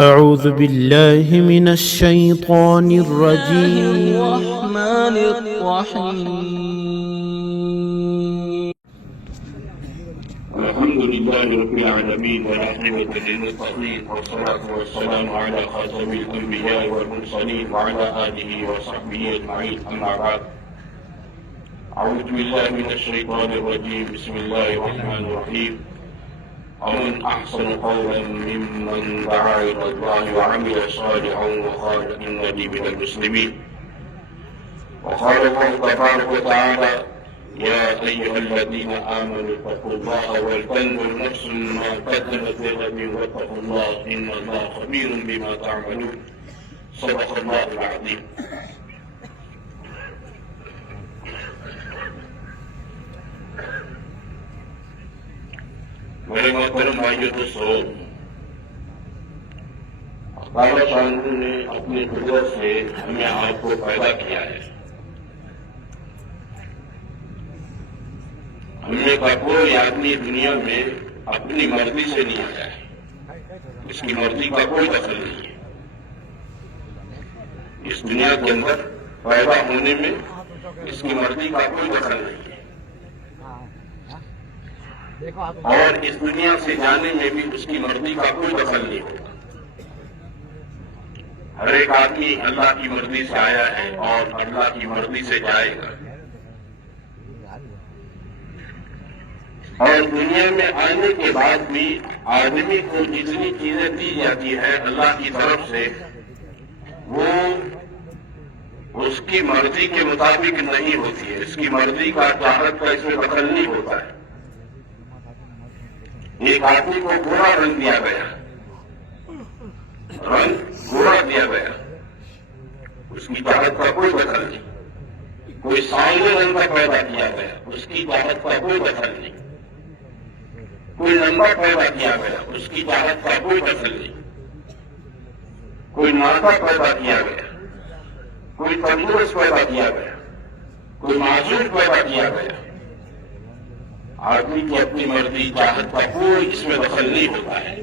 أعوذ بالله من الشيطان الرجيم. الرحمن الرحيم. الحمد لله رب العالمين والعاقبة للمتقين والصلاة والسلام على خاتم الأنبياء والمرسلين وعلى آله وصحبه أجمعين، أما بعد. أعوذ بالله من الشيطان الرجيم. بسم الله الرحمن الرحيم. ومن أحسن قولا ممن دعا إلى الله وعمل صالحا وقال إنني من المسلمين. وقال الله تبارك وتعالى: يا أيها الذين آمنوا اتقوا الله ولتنظر نفس ما قدمت لغد واتقوا الله إن الله خبير بما تعملون. صدق الله العظيم. میرے محترم بھائیو دوستو، اللہ تعالیٰ نے اپنی قدرت سے ہمیں آپ کو پیدا کیا ہے. ہم نے کا کوئی آدمی دنیا میں اپنی مرضی سے نہیں آیا ہے. اس کی مرضی کا کوئی دخل نہیں ہے. اس دنیا کے اندر پیدا ہونے میں اس کی مرضی کا کوئی دخل نہیں ہے، اور اس دنیا سے جانے میں بھی اس کی مرضی کا کوئی دخل نہیں ہوگا. ہر ایک آدمی اللہ کی مرضی سے آیا ہے اور اللہ کی مرضی سے جائے گا. اور دنیا میں آنے کے بعد بھی آدمی کو جتنی چیزیں دی جاتی ہے اللہ کی طرف سے، وہ اس کی مرضی کے مطابق نہیں ہوتی ہے. اس کی مرضی کا چاہت کا اس میں دخل نہیں ہوتا ہے. ایک آدمی کو گورا رنگ دیا گیا، رنگ گورا دیا گیا، اس کی چاہت کا کوئی دخل نہیں. کوئی سانولے رنگ کا پیدا کیا گیا، اس کی چاہت کا کوئی دخل نہیں. کوئی لمبا پیدا کیا گیا، اس کی چاہت کا کوئی دخل نہیں. کوئی ناتا پیدا کیا گیا، کوئی تندرست پیدا کیا گیا، کوئی معذور پیدا کیا گیا. آدمی کی اپنی مرضی چاہت کا کوئی اس میں دخل نہیں ہوتا ہے.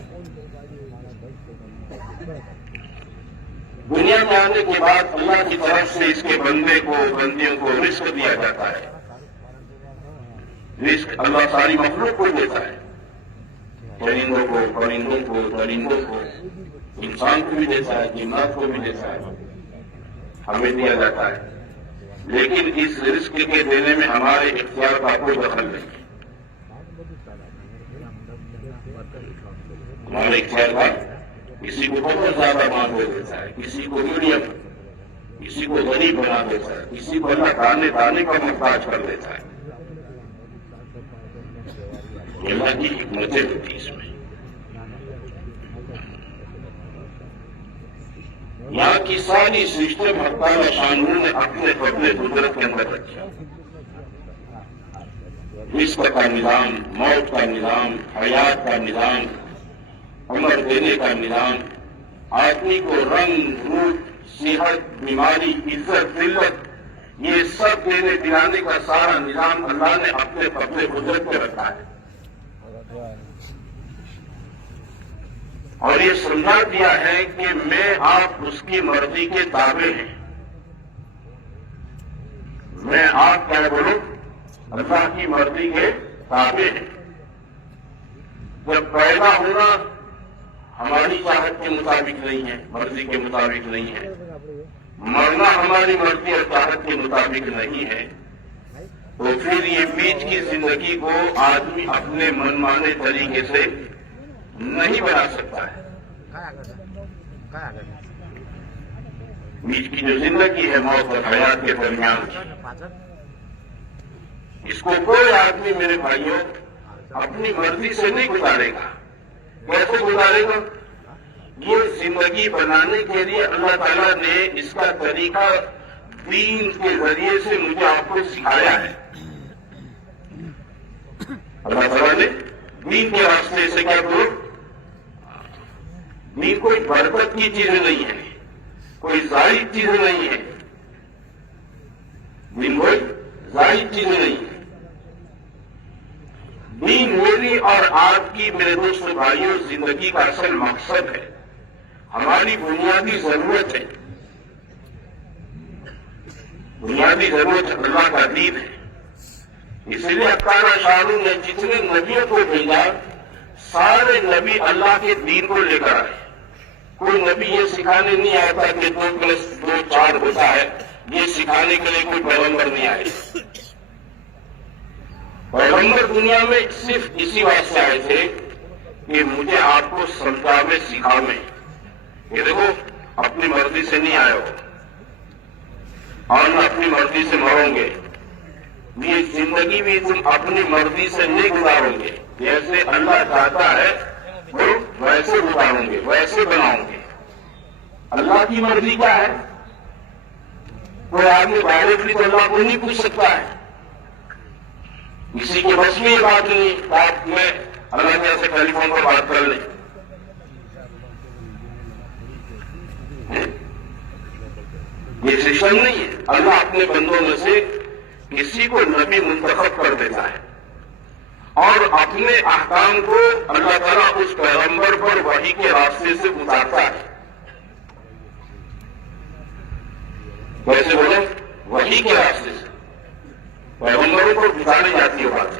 دنیا میں آنے کے بعد اللہ کی طرف سے اس کے بندیوں کو رزق دیا جاتا ہے. رزق اللہ ساری مخلوق کو دیتا ہے، پرندوں کو، پرندوں کو، درندوں کو، انسان کو بھی دیتا ہے، جنات کو بھی دیتا ہے، ہمیں دیا جاتا ہے. لیکن اس رزق کے دینے میں ہمارے اختیار کا کوئی دخل نہیں. ہمارے اختیار کا کسی کو بہت زیادہ مال دے دیتا ہے، کسی کو میڈیم، کسی کو غریب بنا دیتا ہے، کسی کو اللہ دانے دانے کا محتاج کر دیتا ہے. اللہ کی حکمتیں ہوتی اس میں. یہاں کی ساری سسٹم اللہ شانوں نے اپنے قدرت کے اندر رکھا. رزق کا نظام، موت کا نظام، حیات کا نظام، عمر دینے کا نظام، آدمی کو رنگ روپ، صحت، بیماری، عزت، ذلت، یہ سب دینے دلانے کا سارا نظام اللہ نے اپنے قدرت پہ رکھا ہے. اور یہ سمجھا دیا ہے کہ میں آپ اس کی مرضی کے تابع ہیں. میں آپ کیا بولوں؟ اللہ کی مرضی کے تابع ہیں. جب پیدا ہونا ہماری چاہت کے مطابق نہیں ہے، مرضی کے مطابق نہیں ہے، مرنا ہماری مرضی اور چاہت کے مطابق نہیں ہے، تو پھر یہ بیچ کی زندگی کو آدمی اپنے من مانے طریقے سے نہیں بنا سکتا ہے. بیچ کی جو زندگی ہے موت اور حیات کے درمیان، اس کو کوئی آدمی میرے بھائیوں اپنی مرضی سے نہیں گزارے گا. کیسے گزارے گا؟ یہ زندگی بنانے کے لیے اللہ تعالیٰ نے اس کا طریقہ دین کے ذریعے سے مجھے آپ کو سکھایا ہے. اللہ تعالیٰ نے دین کے راستے سے کیا کرو؟ دین کوئی برکت کی چیز نہیں ہے، کوئی زائد چیز نہیں ہے. دین کوئی زائد چیز نہیں ہے. دین میری اور آپ کی، میرے دوست بھائیوں، زندگی کا اصل مقصد ہے. ہماری بنیادی ضرورت ہے، بنیادی ضرورت اللہ کا دین ہے۔ اس لیے اکارا شاہرو نے جتنے نبیوں کو بھیجا سارے نبی اللہ کے دین کو لے کر آئے۔ کوئی نبی یہ سکھانے نہیں آیا تھا کہ 2+2=4 ہوتا ہے، یہ سکھانے کے لیے کوئی پیغمبر نہیں آئے۔ پیغمبر دنیا میں صرف اسی واسطے آئے تھے کہ مجھے آپ کو سمجھاوے سکھاوے۔ یہ دیکھو اپنی مرضی سے نہیں آئے ہو اور نہ اپنی مرضی سے مروں گے، یہ زندگی بھی تم اپنی مرضی سے نہیں گزارو گے، جیسے اللہ چاہتا ہے وہ ویسے گزاروں گے، ویسے بناؤں گے۔ اللہ کی مرضی کیا ہے؟ کوئی آدمی ڈائریکٹلی تو اللہ کو نہیں پوچھ سکتا ہے، کسی کے بس میں یہ بات نہیں کہ آپ میں اللہ کے سے ٹیلی فون پر بات کر لیں۔ یہ سسٹم نہیں ہے۔ اللہ اپنے بندوں میں سے کسی کو نبی منتخب کر دیتا ہے اور اپنے احکام کو اللہ تعالیٰ اس پیغمبر پر وحی کے راستے سے اتارتا ہے۔ ویسے بولے وحی کے راستے سے پیغمبروں پر اتاری جاتی ہے بات،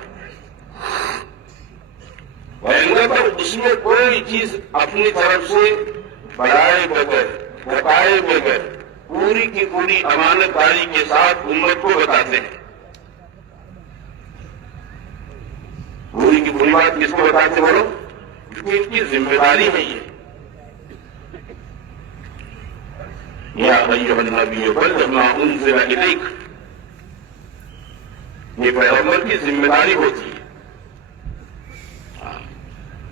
پیغمبر اس میں کوئی چیز اپنی طرف سے بڑھائے بغیر، بتائے بغیر پوری کی پوری امانت داری کے ساتھ امت کو بتاتے ہیں۔ پوری کی پوری بات کس کو بتاتے بولو؟ کیونکہ اس کی ذمہ داری ہے یہ۔ یا ایھا النبی بلغ ما انزل الیک، یہ پیغمبر کی ذمہ داری ہوتی ہے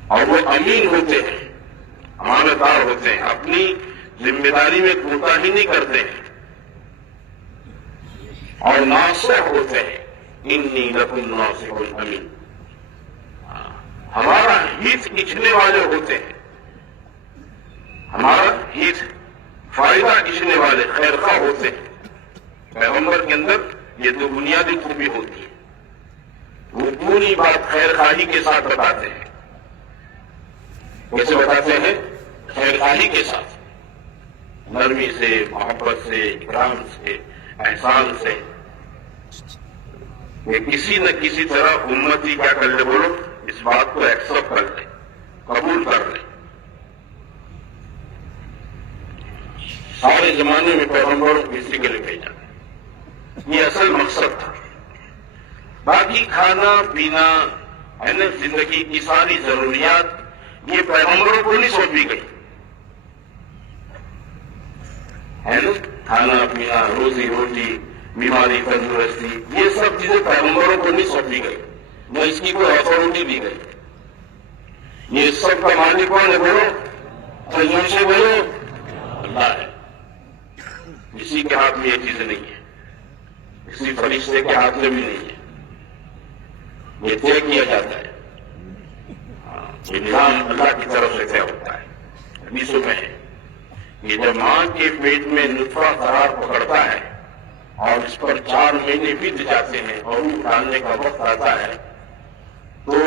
اور وہ امین ہوتے ہیں، امانت دار ہوتے ہیں، اپنی ذمہ داری میں کوتاہی نہیں کرتے ہیں اور ناصح ہوتے ہیں۔ انی لکم ناصح امین، ہمارا ہت اچھنے والے ہوتے ہیں، ہمارا ہت فائدہ اچھنے والے خیرخواہ ہوتے ہیں۔ پیغمبر کے اندر یہ دو بنیادی خوبی ہوتی ہے، وہ پوری بات خیر خواہی کے ساتھ بتاتے ہیں۔ کیسے بتاتے ہیں؟ خیر خواہی کے ساتھ، نرمی سے، محبت سے، اکرام سے، احسان سے، کہ کسی نہ کسی طرح امتی کیا کر لے بولو، اس بات کو ایکسپٹ کر لے، قبول کر لے۔ سارے زمانے میں پیغمبروں کو اسی کے لیے بھیجا، یہ اصل مقصد تھا۔ باقی کھانا پینا ہے نا، زندگی کی ساری ضروریات یہ پیغمبروں کو نہیں سونپی گئی ہے نا، کھانا پینا، روزی روٹی، بیماری، تندرستی، یہ سب چیزیں پیغمبروں کو نہیں سونپی گئی، نہ اس کی کوئی اتھارٹی دی گئی۔ یہ سب کا مالک کون ہے بولو؟ تجھے سے بولو، اللہ ہے۔ کسی کے ہاتھ میں یہ چیزیں نہیں ہے، کسی فرشتے کے ہاتھ میں بھی نہیں ہے، یہ طے کیا جاتا ہے۔ یہ نظام اللہ کی طرف سے طے ہوتا ہے۔ حدیثوں میں ہے کہ جب ماں کے پیٹ میں نطفہ قرار پکڑتا ہے اور اس پر 4 مہینے بیت جاتے ہیں اور روح ڈالنے کا وقت آتا ہے، تو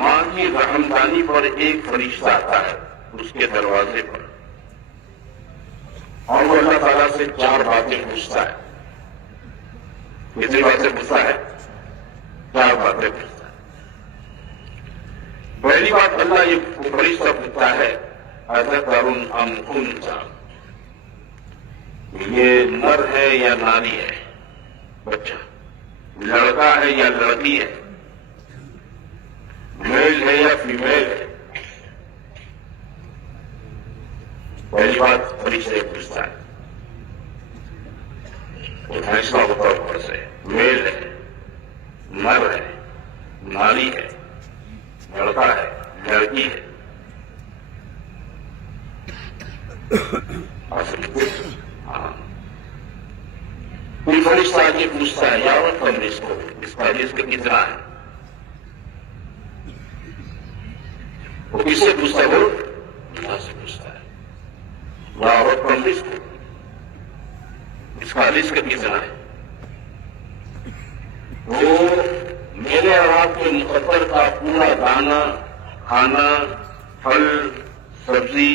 ماں کی رحمدانی پر ایک فرشتہ آتا ہے اس کے دروازے پر، اور وہ اللہ تعالیٰ سے 4 باتیں پوچھتا ہے۔ کتنی باتیں پوچھتا ہے؟ 4 باتیں پوچھتا ہے۔ پہلی بات اللہ یہ فرشتہ پوچھتا ہے اذکر ام انثی، یہ نر ہے یا ناری ہے بچہ، لڑکا ہے یا لڑکی ہے، میل ہے یا فیمیل ہے۔ پہلی بات فرشتے پوچھتا ہے، وہ فیصلہ ہوتا ہے اوپر سے، میل ہے، نر ہے، ناری ہے، لڑکا ہے، لڑکی ہے۔ کوئی فرشتہ آگے پوچھتا ہے یاوت کم رزق کو، اس کا رزق کتنا ہے؟ وہ کس سے پوچھتا ہے؟ وہ اللہ سے پوچھتا ہے یاوت کم رزق کو، اس کا رزق کتنا ہے؟ وہ میرے اور آپ کے مقدر کا پورا دانا، کھانا، پھل، سبزی،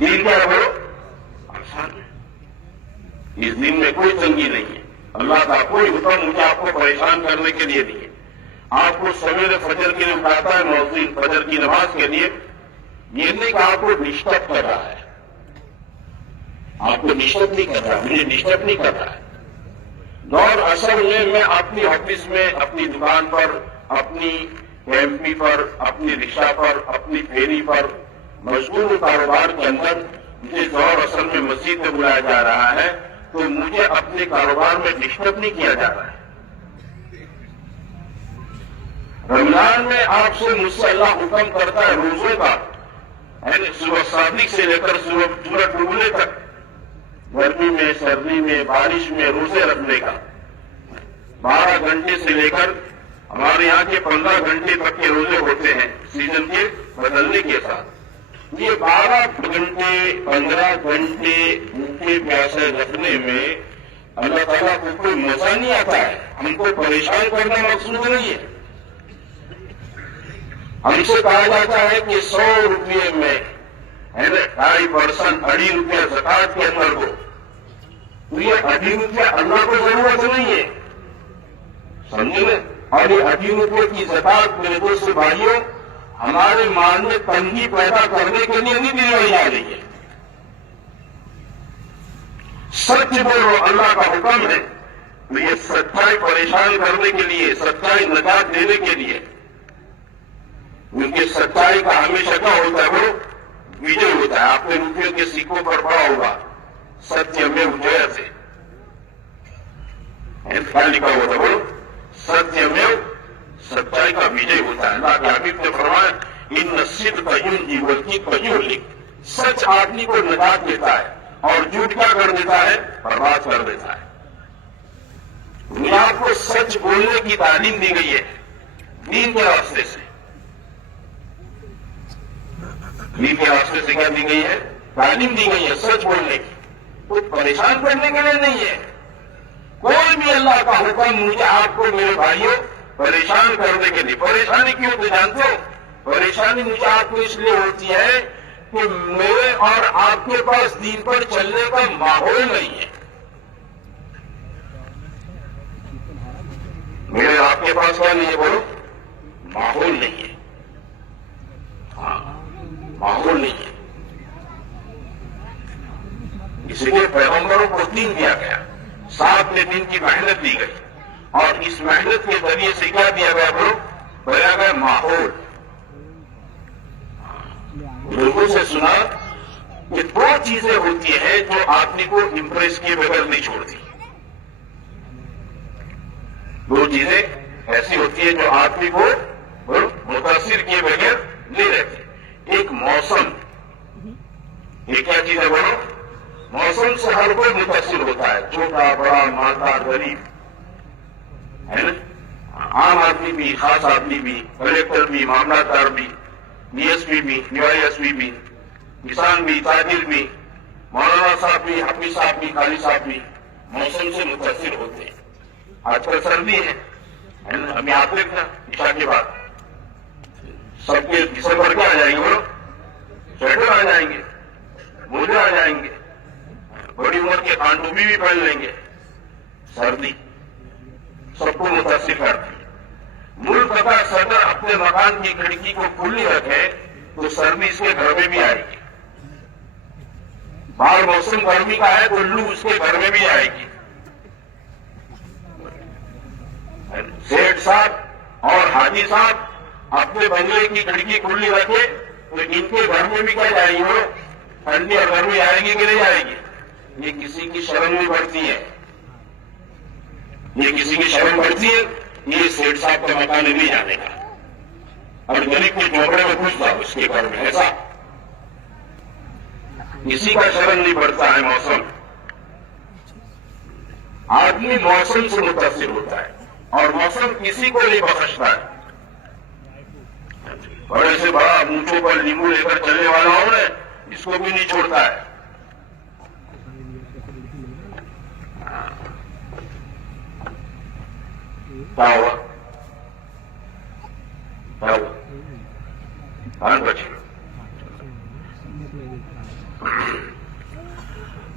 دین کیا ہے بولو؟ آسان ہے. اس دین میں کوئی تنگی نہیں ہے. اللہ کا کوئی حکم مجھے آپ کو پریشان کرنے کے لیے نہیں ہے. آپ کو سویرے فجر کے لیے اٹھاتا ہے مؤذن فجر کی نماز کے لیے، یہ نہیں کہ آپ کو ڈسٹرب کر رہا ہے. آپ کو ڈسٹرب نہیں کر رہا، مجھے ڈسٹرب نہیں کر رہا ہے. دور اصل میں اپنی آفس میں، اپنی دکان پر، اپنی ایم پی پر، اپنی رکشا پر، اپنی پھیری پر مشغول کاروبار کے اندر مجھے دور اصل میں مسجد میں بلایا جا رہا ہے تو مجھے اپنے کاروبار میں ڈسٹرب نہیں کیا جا رہا ہے. رمضان میں آپ سے مجھ سے اللہ حکم کرتا ہے روزوں کا، صبح صادق سے لے کر سورج ڈوبنے تک، گرمی میں، سردی میں، بارش میں روزے رکھنے کا. 12 گھنٹے سے لے کر ہمارے یہاں کے 15 گھنٹے تک کے روزے ہوتے ہیں سیزن کے بدلنے کے ساتھ. یہ 12 گھنٹے 15 گھنٹے بھوکے پیاسے رکھنے میں اللہ تعالیٰ کو کوئی مزہ نہیں آتا ہے. ہم کو پریشان کرنا مقصود نہیں ہے. ہم سے کہا جاتا ہے کہ 100 روپئے میں 2.5% 2.5 روپیہ زکات کے اندر ہو، تو یہ 2.5 روپیہ اللہ کو ضرورت نہیں ہے، سمجھے؟ اور یہ 2.5 روپئے کی زکات میرے دوست بھائیوں ہمارے مان میں تنگی پیدا کرنے کے لیے نہیں دلوائی جا رہی ہے. سچ بولو، اللہ کا حکم ہے. یہ سچائی پریشان کرنے کے لیے، سچائی نجات دینے کے لیے. کیونکہ سچائی کا ہمیشہ کیا ہوتا ہے؟ وہ وجے ہوتا ہے. آپ نے روپیوں کے سکوں پر پڑا ہوگا ستیمیو جیتے، کیا لکھا ہوتا ہے؟ بولو ستیمیو، سچائی کا وجے ہوتا ہے. اللہ کے حبیب نے فرمایا ان الصدق ینجی والکذب یہلک. سچ آدمی کو نجات دیتا ہے اور جھوٹ کیا کر دیتا ہے؟ برباد کر دیتا ہے. دنیا کو سچ بولنے کی تعلیم دی گئی ہے دین کے راستے سے. دین کے راستے سے کیا دی گئی ہے؟ تعلیم دی گئی ہے سچ بولنے کی. کوئی پریشان کرنے کے لیے نہیں ہے. کوئی بھی اللہ کا حکم مجھے آپ کو میرے بھائیوں پریشان کرنے کے لیے. پریشانی کیوں تو جانتے ہو؟ پریشانی مجھے آپ کو اس لیے ہوتی ہے کہ میرے اور آپ کے پاس دین پر چلنے کا ماحول نہیں ہے. میرے آپ کے پاس کیا نہیں ہے؟ بولو ماحول نہیں ہے. ہاں ماحول نہیں ہے. اس لیے پیغمبروں کو دین دیا گیا، ساتھ میں دین کی محنت دی گئی، اور اس محنت کے ذریعے سے کیا دیا گیا؟ بولو بنایا گیا ماحول. لوگوں سے سنا کہ 2 چیزیں ہوتی ہیں جو آدمی کو امپریس کیے بغیر نہیں چھوڑتی. 2 چیزیں ایسی ہوتی ہیں جو آدمی کو متاثر کیے بغیر نہیں رہتی. ایک موسم. یہ کیا چیز ہے؟ بولو موسم سے ہر کوئی متاثر ہوتا ہے، چھوٹا بڑا مالدار غریب، ہے نا؟ عام آدمی بھی، خاص آدمی بھی، کلیکٹر بھی، معاملہ دار بھی، ڈی ایس پی بھی، ڈی وائی ایس پی بھی، کسان بھی، تاجر بھی، مولانا صاحب بھی، حافظ صاحب بھی، قاری صاحب بھی موسم سے متاثر ہوتے ہیں. آج کل سردی ہے نا؟ ابھی آپ دیکھنا عشاء کے بعد سب کے کسے بھر کے آ جائیں گے، بولو سویٹر آ جائیں گے، موجے آ جائیں گے، بڑی عمر کے کانٹوبی بھی پہن لیں گے. سردی سب کو متاثر کرتی ہے. ملک کا صدر اپنے مکان کی کھڑکی کو کھلی رکھے تو سردی اس کے گھر میں بھی آئے گی. باہر موسم گرمی کا ہے تو لو اس کے گھر میں بھی آئے گی. سیٹ صاحب اور حاجی صاحب اپنے بنگلے کی کھڑکی کھلی رکھے تو ان کے گھر میں بھی کیا جائے گی؟ وہ ٹھنڈی اور گرمی آئے گی کہ نہیں آئے گی؟ یہ کسی کی شرم نہیں پڑتی ہے. یہ کسی کی شرم پڑتی ہے؟ یہ سیٹ صاحب کا مکان نہیں جانے کا، اور غریب کے جھوپڑے میں گھستا اس کے گھر میں. ایسا کسی کا شرم نہیں پڑتا ہے. موسم، آدمی موسم سے متاثر ہوتا ہے اور موسم کسی کو نہیں بخشتا ہے. بڑے سے بڑا اونچوں پر لیمو لے کر چلنے والا ہو نا، اس کو بھی نہیں چھوڑتا ہے. کیا ہوا؟ کیا ہوا؟ کہاں بچے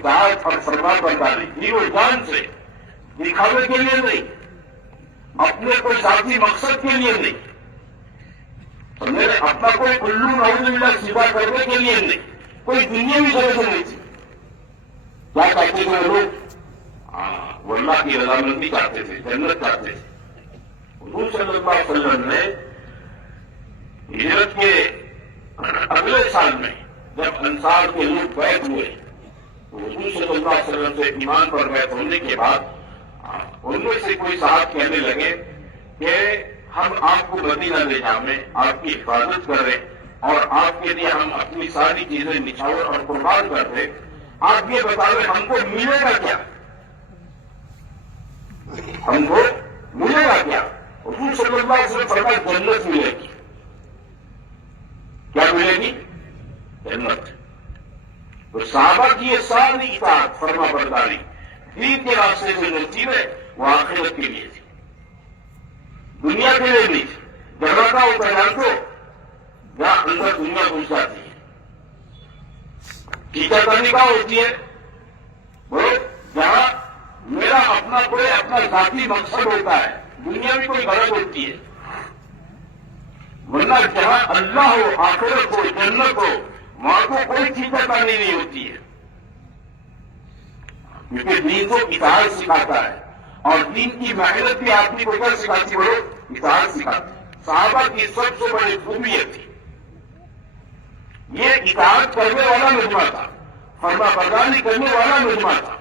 اطاعت اور فرما برداری دین و جان سے، دکھاوے کے لیے نہیں، اپنے کوئی ذاتی مقصد کے لیے نہیں، میرے اپنا کوئی الو نعوذ باللہ سیدھا کرنے کے لیے نہیں، کوئی دنیاوی غرض نہیں تھی۔ کیا چاہتے تھے لوگ؟ وہ اللہ کی رضامندی چاہتے تھے، جنت چاہتے تھے۔ حضور صلی اللہ علیہ وسلم نے ہجرت کے اگلے سال میں جب انصار کے لوگ بیعت ہوئے تو حضور صلی اللہ علیہ وسلم سے ایمان پر بیعت ہونے کے بعد ان میں سے کوئی صاحب کہنے لگے کہ ہم آپ کو مدینہ لے جائیں، آپ کی حفاظت کریں اور آپ کے لیے ہم اپنی ساری چیزیں نچھاور اور قربان کر دیں، آپ یہ بتائیں ہم کو ملے گا کیا؟ ہم کو ملے گا کیا؟ حضور صلی اللہ علیہ وسلم فرمایا جنت ملے گی۔ کیا ملے گی؟ جنت۔ تو صحابہ کی یہ ساری اطاعت فرما برداری دین کے راستے سے ملتی ہے، وہ آخرت کے لیے تھی، دنیا کے لیے نہیں تھی۔ جگہ ہوتا جان کو جہاں اندر دنیا گھس جاتی ہے، ٹیچر کرنے کا ہوتی ہے وہ جہاں میرا اپنا کوئی اپنا ذاتی مقصد ہوتا ہے، دنیا میں کوئی غرض ہوتی ہے، ورنہ جہاں اللہ ہو، آخرت ہو، جنت ہو، وہاں کو کوئی ٹیچر کرنی نہیں ہوتی ہے، کیونکہ دین کو اطاعت سکھاتا ہے اور دین کی محنت بھی آدمی کو کیا سکھاتی ہو؟ اطاعت سکھاتی ہے۔ صحابہ کی سب سے بڑی خوبی یہ تھی، یہ اطاعت کرنے والا مجمع تھا، فرما برداری کرنے والا مجمع تھا،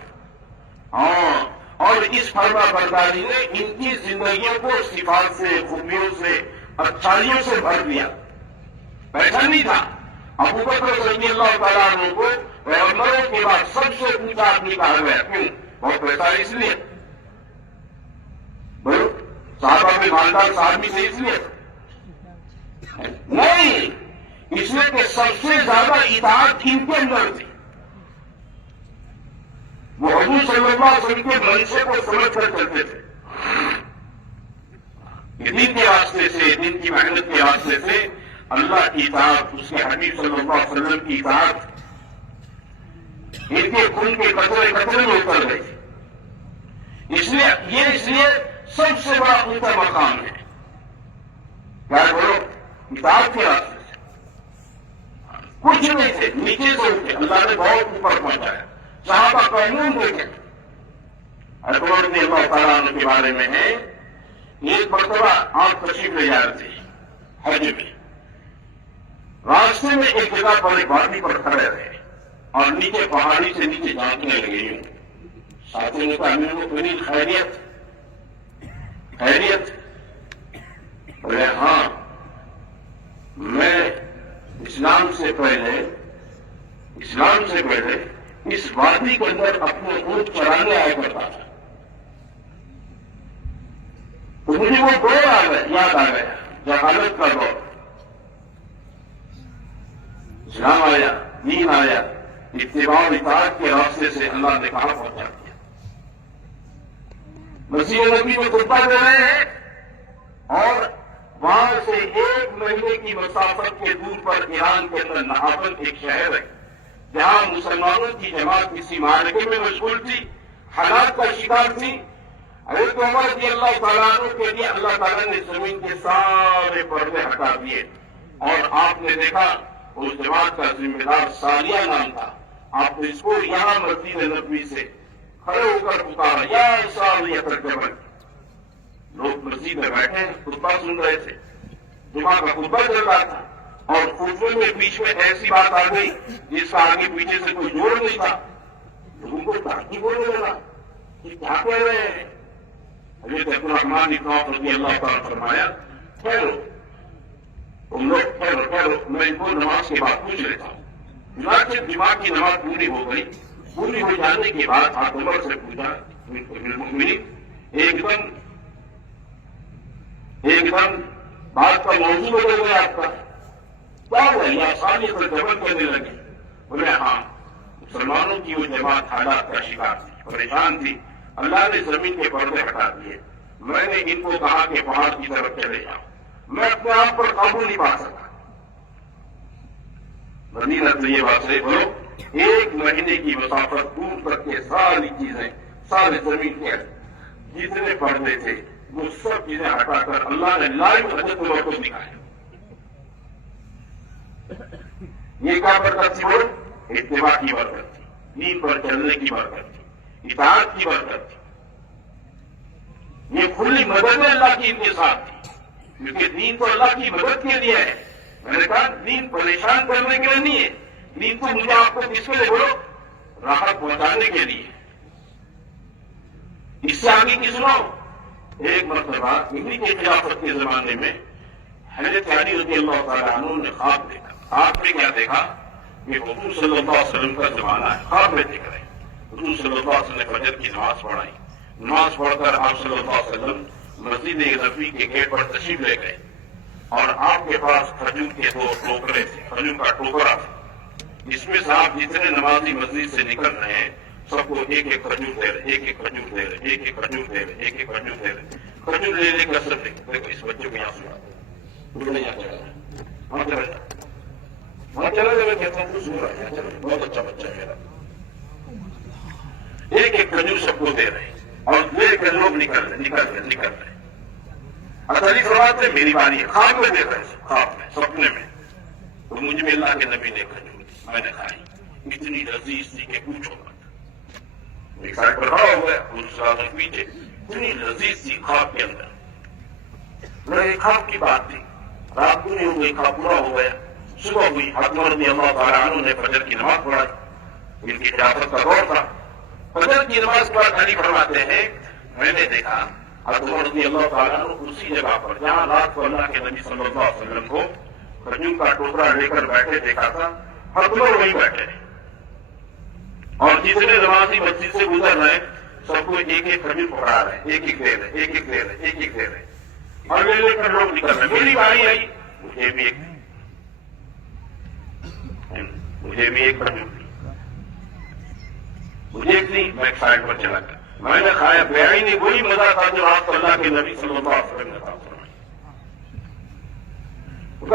اور اس فرما برداری نے ان کی زندگیوں کو صفات سے، خوبیوں سے، اچھائیوں سے بھر دیا۔ پہچان نہیں تھا ابو بکر رضی اللہ تعالیٰ عنہ کو پیغمبروں کے بعد سب سے اونچا آدمی کہا گیا، کیوں؟ بہت پیسہ اس لیے، صحابہ میں مالدار آدمی سے اس لیے نہیں، اس لیے کہ سب سے زیادہ اطاعت ان کے اندر تھی۔ وہ حضور صلی اللہ علیہ وسلم کے منشے کو سمجھ کر چلتے تھے، دین کے راستے سے، دین کی محنت کے راستے سے اللہ کی اطاعت، اس کے حبیب صلی اللہ علیہ وسلم کی اطاعت ان کے خون کے قطرے قطرے میں اتر گئے تھے۔ اس لیے سب سے بڑا اونچا مقام ہے، کیا بولو؟ اطاعت کے راستے سے کچھ نہیں تھے، نیچے سے اٹھے، اللہ نے بہت اوپر پہنچایا۔ صحابہ قانون دیکھے، عمر رضی اللہ تعالیٰ عنہ کے بارے میں ہے، ایک مرتبہ آپ تشریف لے جا رہے تھے حج میں، راستے میں ایک جگہ پر ایک وادی پر کھڑے رہے اور نیچے پہاڑی سے نیچے جھانکنے لگے ہوں۔ ساتھی نے کہا امیر المؤمنین خیریت خیریت؟ بولے ہاں، میں اسلام سے پہلے اس وادی کے اندر اپنے اونٹ چرانے آیا کرتا تھا، تو مجھے وہ دور یاد آ گیا جہالت کا دور۔ اسلام آیا، دین آیا، اتباع و اطاعت کے راستے سے اللہ نے کہاں پہنچا دیا۔ مسیح نبی کو خطبہ دے رہے ہیں اور وہاں سے 1 مہینے کی مسافت کے دور پر ایران کے اندر نہاون ایک شہر ہے جہاں مسلمانوں کی جماعت کسی معرکے میں مشغول تھی، حالات کا شکار تھی۔ حضرت عمر رضی اللہ تعالیٰ عنہ کے لیے اللہ تعالیٰ نے زمین کے سارے پردے ہٹا دیے اور آپ نے دیکھا اس جماعت کا ذمہ دار سالیہ نام تھا، آپ نے اس کو یہاں مسجد نبوی سے کھڑے ہو کر پکارا، یا سالیہ الجبل۔ لوگ مسجد میں بیٹھے خطبہ سن رہے تھے، جمعہ کا خطبہ چل رہا تھا اور خطبے میں بیچ میں ایسی بات آ گئی جس کا آگے پیچھے سے کوئی جوڑ نہیں تھا، لوگوں کو تاکید ہونے لگا کہ کیا کہہ رہے ہیں۔ حضرت عبدالرحمن بن عوف رضی اللہ تعالیٰ فرمایا، ٹھہرو تم لوگ، ٹھہرو، میں ان کو نماز کے بعد پوچھ لیتا ہوں۔ چنانچہ جمعہ کی نماز پوری ہو گئی، پوری ہو جانے کے بعد آپ عمر سے پوچھا، ایک دم بات کا موضوع بدل گیا آپ کا، کیا ہوا؟ یا سالیہ الجبل کہنے لگے۔ بولے ہاں، مسلمانوں کی وہ جماعت حالات کا شکار تھی، پریشان تھی، اللہ نے زمین کے پردے ہٹا دیے، میں نے ان کو کہا کہ پہاڑ کی طرف چلے جاؤ، میں اپنے آپ پر قابو نہیں پا سکا۔ مدینہ سے یہ بات سے بولو ایک مہینے کی مسافت دور تک کے ساری چیزیں، سارے زمین کے جتنے پردے تھے وہ سب چیزیں ہٹا کر اللہ نے لائیو حضرت عمر کو دکھایا. یہ کیا برکت تھی؟ وہ اتباع کی برکت تھی، دین پر چلنے کی برکت تھی، اطاعت کی برکت تھی. یہ کھلی مدد اللہ کی ان کے ساتھ تھی، کیونکہ دین تو اللہ کی مدد کے لیے ہے. میں نے کہا دین پریشان کرنے کے لیے نہیں ہے، دین تو مجھے آپ کو کس کے لیے بولو؟ راحت پہنچانے کے لیے. اس سے آگے کی سنو. ایک مرتبہ انہی کے خلافت کے زمانے میں حضرت علی رضی اللہ تعالیٰ عنہ نے خواب دیکھا. خواب میں کیا دیکھا کہ حضور صلی اللہ علیہ وسلم کا زمانہ ہے. خواب میں دیکھ رہے حضور صلی اللہ علیہ وسلم نے فجر کی نماز پڑھائی. نماز پڑھ کر آپ صلی اللہ علیہ وسلم مسجد نبوی کے گیٹ پر تشریف لے گئے اور آپ کے پاس کھجور کے 2 ٹوکرے تھے، کھجور کا ٹوکرا تھا. اس میں سے آپ جتنے نمازی مسجد سے نکل رہے ہیں سب کو ایک ایک کھجور دے رہے، ایک ایک کھجور دے رہے، ایک ایک کھجور دے رہے، ایک ایک کھجور دے رہے. کھجور لے لے کر سب دیکھو اس بچوں کو یہاں سنا وہاں چلا جائے، وہاں چلا جائے. میں کہتا ہوں سن رہا ہے، بہت اچھا بچہ میرا. ایک ایک کھجور سب کو دے رہے اور لے کر لوگ نکل رہے. اصلی فرماتے ہیں میری باری ہے. خواب میں دیکھ رہے، خواب میں، سپنے میں. تو مجھ میں اللہ کے نبی نے کھجور دی، میں نے کھائی. اتنی لذیذ تھی کہ پوچھو مت. ایک سائڈ پر کھڑا ہو گیا، دوسرا پیچھے. اتنی لذیذ تھی خواب کے اندر. میرے خواب کی بات تھی. رات پوری ہو گئی، خواب پورا ہو گیا. صبح ہوئی، عمر رضی اللہ تعالیٰ عنہ نے فجر کی نماز پڑھائی. ان کی خلافت کا دور تھا. فجر کی نماز پر علی فرماتے ہیں میں نے دیکھا عمر رضی اللہ تعالیٰ عنہ اسی جگہ پر جہاں رات کو اللہ کے نبی صلی اللہ علیہ وسلم کو کھجور کا ٹوکرا لے کر بیٹھے دیکھا تھا. عمر وہیں بیٹھے اور جتنے نمازی مسجد سے گزر رہے سب کو ایک ایک کھجور پکڑا رہے، ایک ایک دے رہے، ایک ایک دے رہے، ایک ایک دے رہے اور لے کر لوگ نکل رہے. میری باری آئی، مجھے بھی ایک کھجور دی. مجھے ایک نہیں، میں ایک سائڈ پر چلا گیا. میں نے کھایا پیا ہی نہیں. وہی مزہ تھا جو رات کو اللہ کے نبی صلی اللہ علیہ وسلم نے کہا.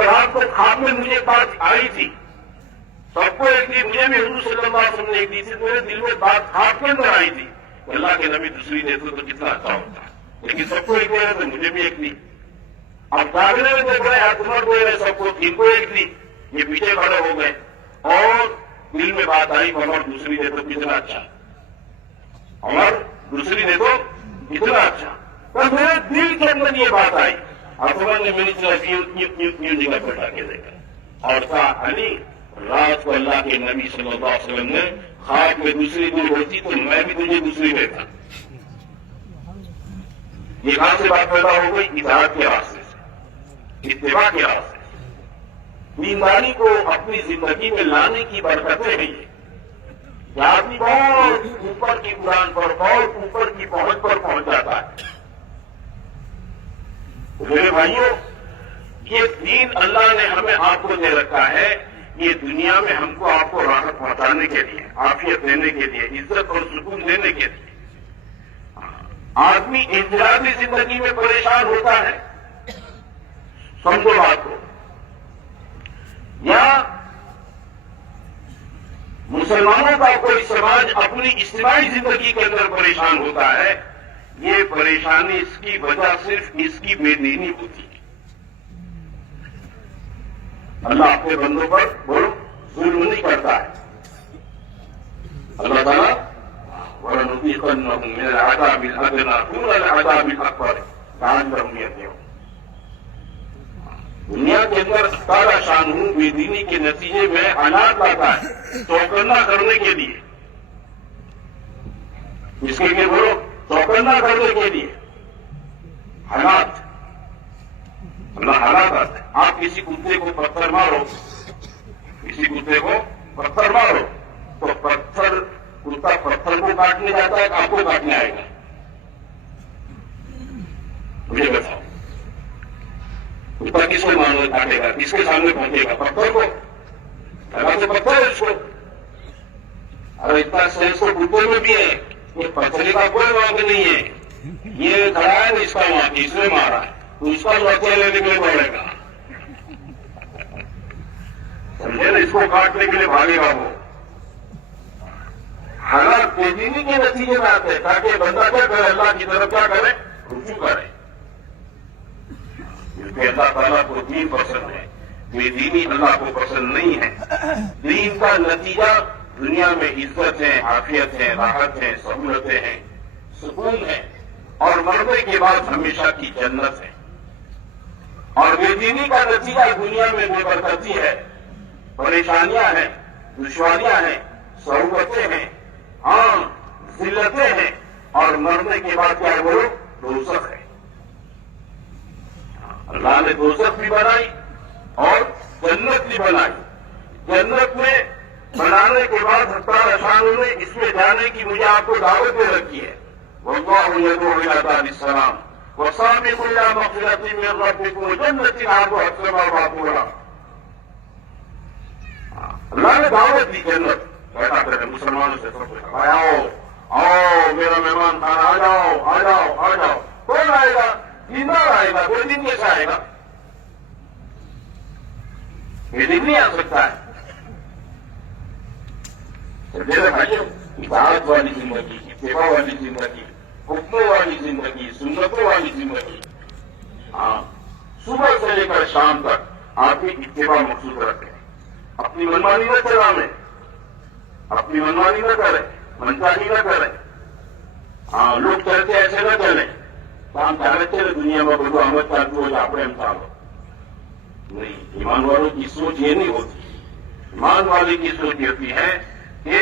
رات کو خواب میں مجھے ایک بات آئی تھی، سب کو ایک دی، مجھے بھی حضور صلی اللہ علیہ وسلم نے ایک دی تھی. میرے دل میں بات خواب کے اندر آئی تھی اللہ کے نبی دوسری دیتے تو کتنا اچھا ہوتا ہے. لیکن سب کو ایک دے رہے تھے، مجھے بھی ایک دی. اب جاگنے میں دیکھ رہے عمر دے رہے سب کو، تین کو ایک دی. یہ پیچھے کھڑے ہو گئے اور دل میں بات آئی عمر دوسری دے تو کتنا اچھا، عمر دوسری دے تو کتنا اچھا. پر میرے دل کے اندر یہ بات آئی. عمر نے میری طرف یوں جگہ بیٹھا کے دیکھا اور کہا علی رات کو اللہ کے نبی صلی اللہ علیہ وسلم نے خواب میں دوسری دور ہوتی تو میں بھی تجھے دوسری دیتا. یہ کہاں سے بات پیدا ہو گئی؟ اطاعت کے راستے سے، اتباع کے راستے سے. دینداری کو اپنی زندگی میں لانے کی برکتیں ہیں یہ آدمی بہت اوپر کی قرآن پر، بہت اوپر کی پہنچ پر پہنچ جاتا ہے. میرے بھائیوں، یہ دین اللہ نے ہمیں آپ کو دے رکھا ہے. یہ دنیا میں ہم کو آپ کو راحت پہنچانے کے لیے، عافیت دینے کے لیے، عزت اور سکون دینے کے لیے. آدمی انفرادی زندگی میں پریشان ہوتا ہے، سمجھو بات کو، یا مسلمانوں کا کوئی سماج اپنی اجتماعی زندگی کے اندر پریشان ہوتا ہے. یہ پریشانی اس کی وجہ صرف اس کی بے دینی ہوتی ہے. اللہ اپنے بندوں پر بولو ظلم نہیں کرتا ہے. اللہ تعالیٰ وَلَنُذِيقَنَّهُم مِّنَ الْعَذَابِ الْأَدْنَىٰ دُونَ الْعَذَابِ الْأَكْبَرِ لَعَلَّهُمْ يَرْجِعُونَ. دنیا کے اندر تعالیٰ شانہ بے دینی کے نتیجے میں حالات لاتا ہے چوکنا کرنے کے لیے. اس کے لیے بولو چوکنا کرنے کے لیے حالات، اللہ حالات آتے ہیں. آپ کسی کتے کو پتھر مارو، کسی کتے کو پتھر مارو تو کتا پتھر کو کاٹنے جاتا ہے، آپ کو کاٹنے آئے گا. مجھے بتاؤ کتا کس کو مانو کاٹے گا، کس کے سامنے پہنچے گا؟ پتھر کو. سے پتھر ہے اس کو. ارے اتنا سینس تو کتے میں بھی ہے. یہ پتھرے کا کوئی وقت نہیں ہے. یہ کھڑا ہے نا اس کا وہاں اس نے مارا ہے تو اس کا بچہ لینے کے لیے پڑے گا. سمجھے نا، اس کو کاٹنے کے لیے بھاگے گا وہ. بے دینی کے نتیجے میں آتے ہیں، تاکہ بندہ کیا کرے؟ اللہ کی طرف کیا کرے؟ رجوع کرے. کیونکہ اللہ تعالیٰ کو دین پسند ہے، بے دینی اللہ کو پسند نہیں ہے. دین کا نتیجہ دنیا میں عزت ہے، عافیت ہے، راحت ہے، سہولتیں ہیں، سکون ہے، اور مرنے کے بعد ہمیشہ کی جنت ہے. اور بے دینی کا نتیجہ دنیا میں بے برکتی ہے، پریشانیاں ہیں، دشواریاں ہیں، سہولتیں ہیں، ہاں ذلتیں ہیں، اور مرنے کے بعد کیا بولو؟ دوزخ ہے. اللہ نے دوزخ بھی بنائی اور جنت بھی بنائی. جنت میں بنانے کے بعد حضرت اشان نے اس میں جانے کی مجھے آپ کو دعوت دے رکھی ہے. واللہ یدعو الی دار السلام وسابقوا الی مغفرۃ من ربکم وجنۃ عرضها السماوات والارض. اللہ نے دعوت دی جنت. کہتا کرے مسلمانوں سے سب کچھ آؤ آؤ میرا مہمان خانہ، آ جاؤ آ جاؤ آ جاؤ. کون آئے گا؟ دیندار آئے گا. کوئی دن کیسا آئے گا؟ یہ دن نہیں آ سکتا ہے. میرے بھائی، اطاعت والی زندگی، اتباع والی زندگی، حکموں والی زندگی، سنتوں والی زندگی. ہاں، صبح سے لے کر شام تک آپ کی اتباع مقصود رکھیں. اپنی منمانی نہ چلانے، اپنی منمانی نہ کریں، منچانی نہ کریں. ہاں، لوگ چلتے ایسے نہ چلیں. کام چاہے چلے دنیا میں بڑھو احمد چاہتے ہو یا آپ ہم چاہو. نہیں، ایمان والوں کی سوچ یہ نہیں ہوتی. ایمان والے کی سوچ یہ ہوتی ہے کہ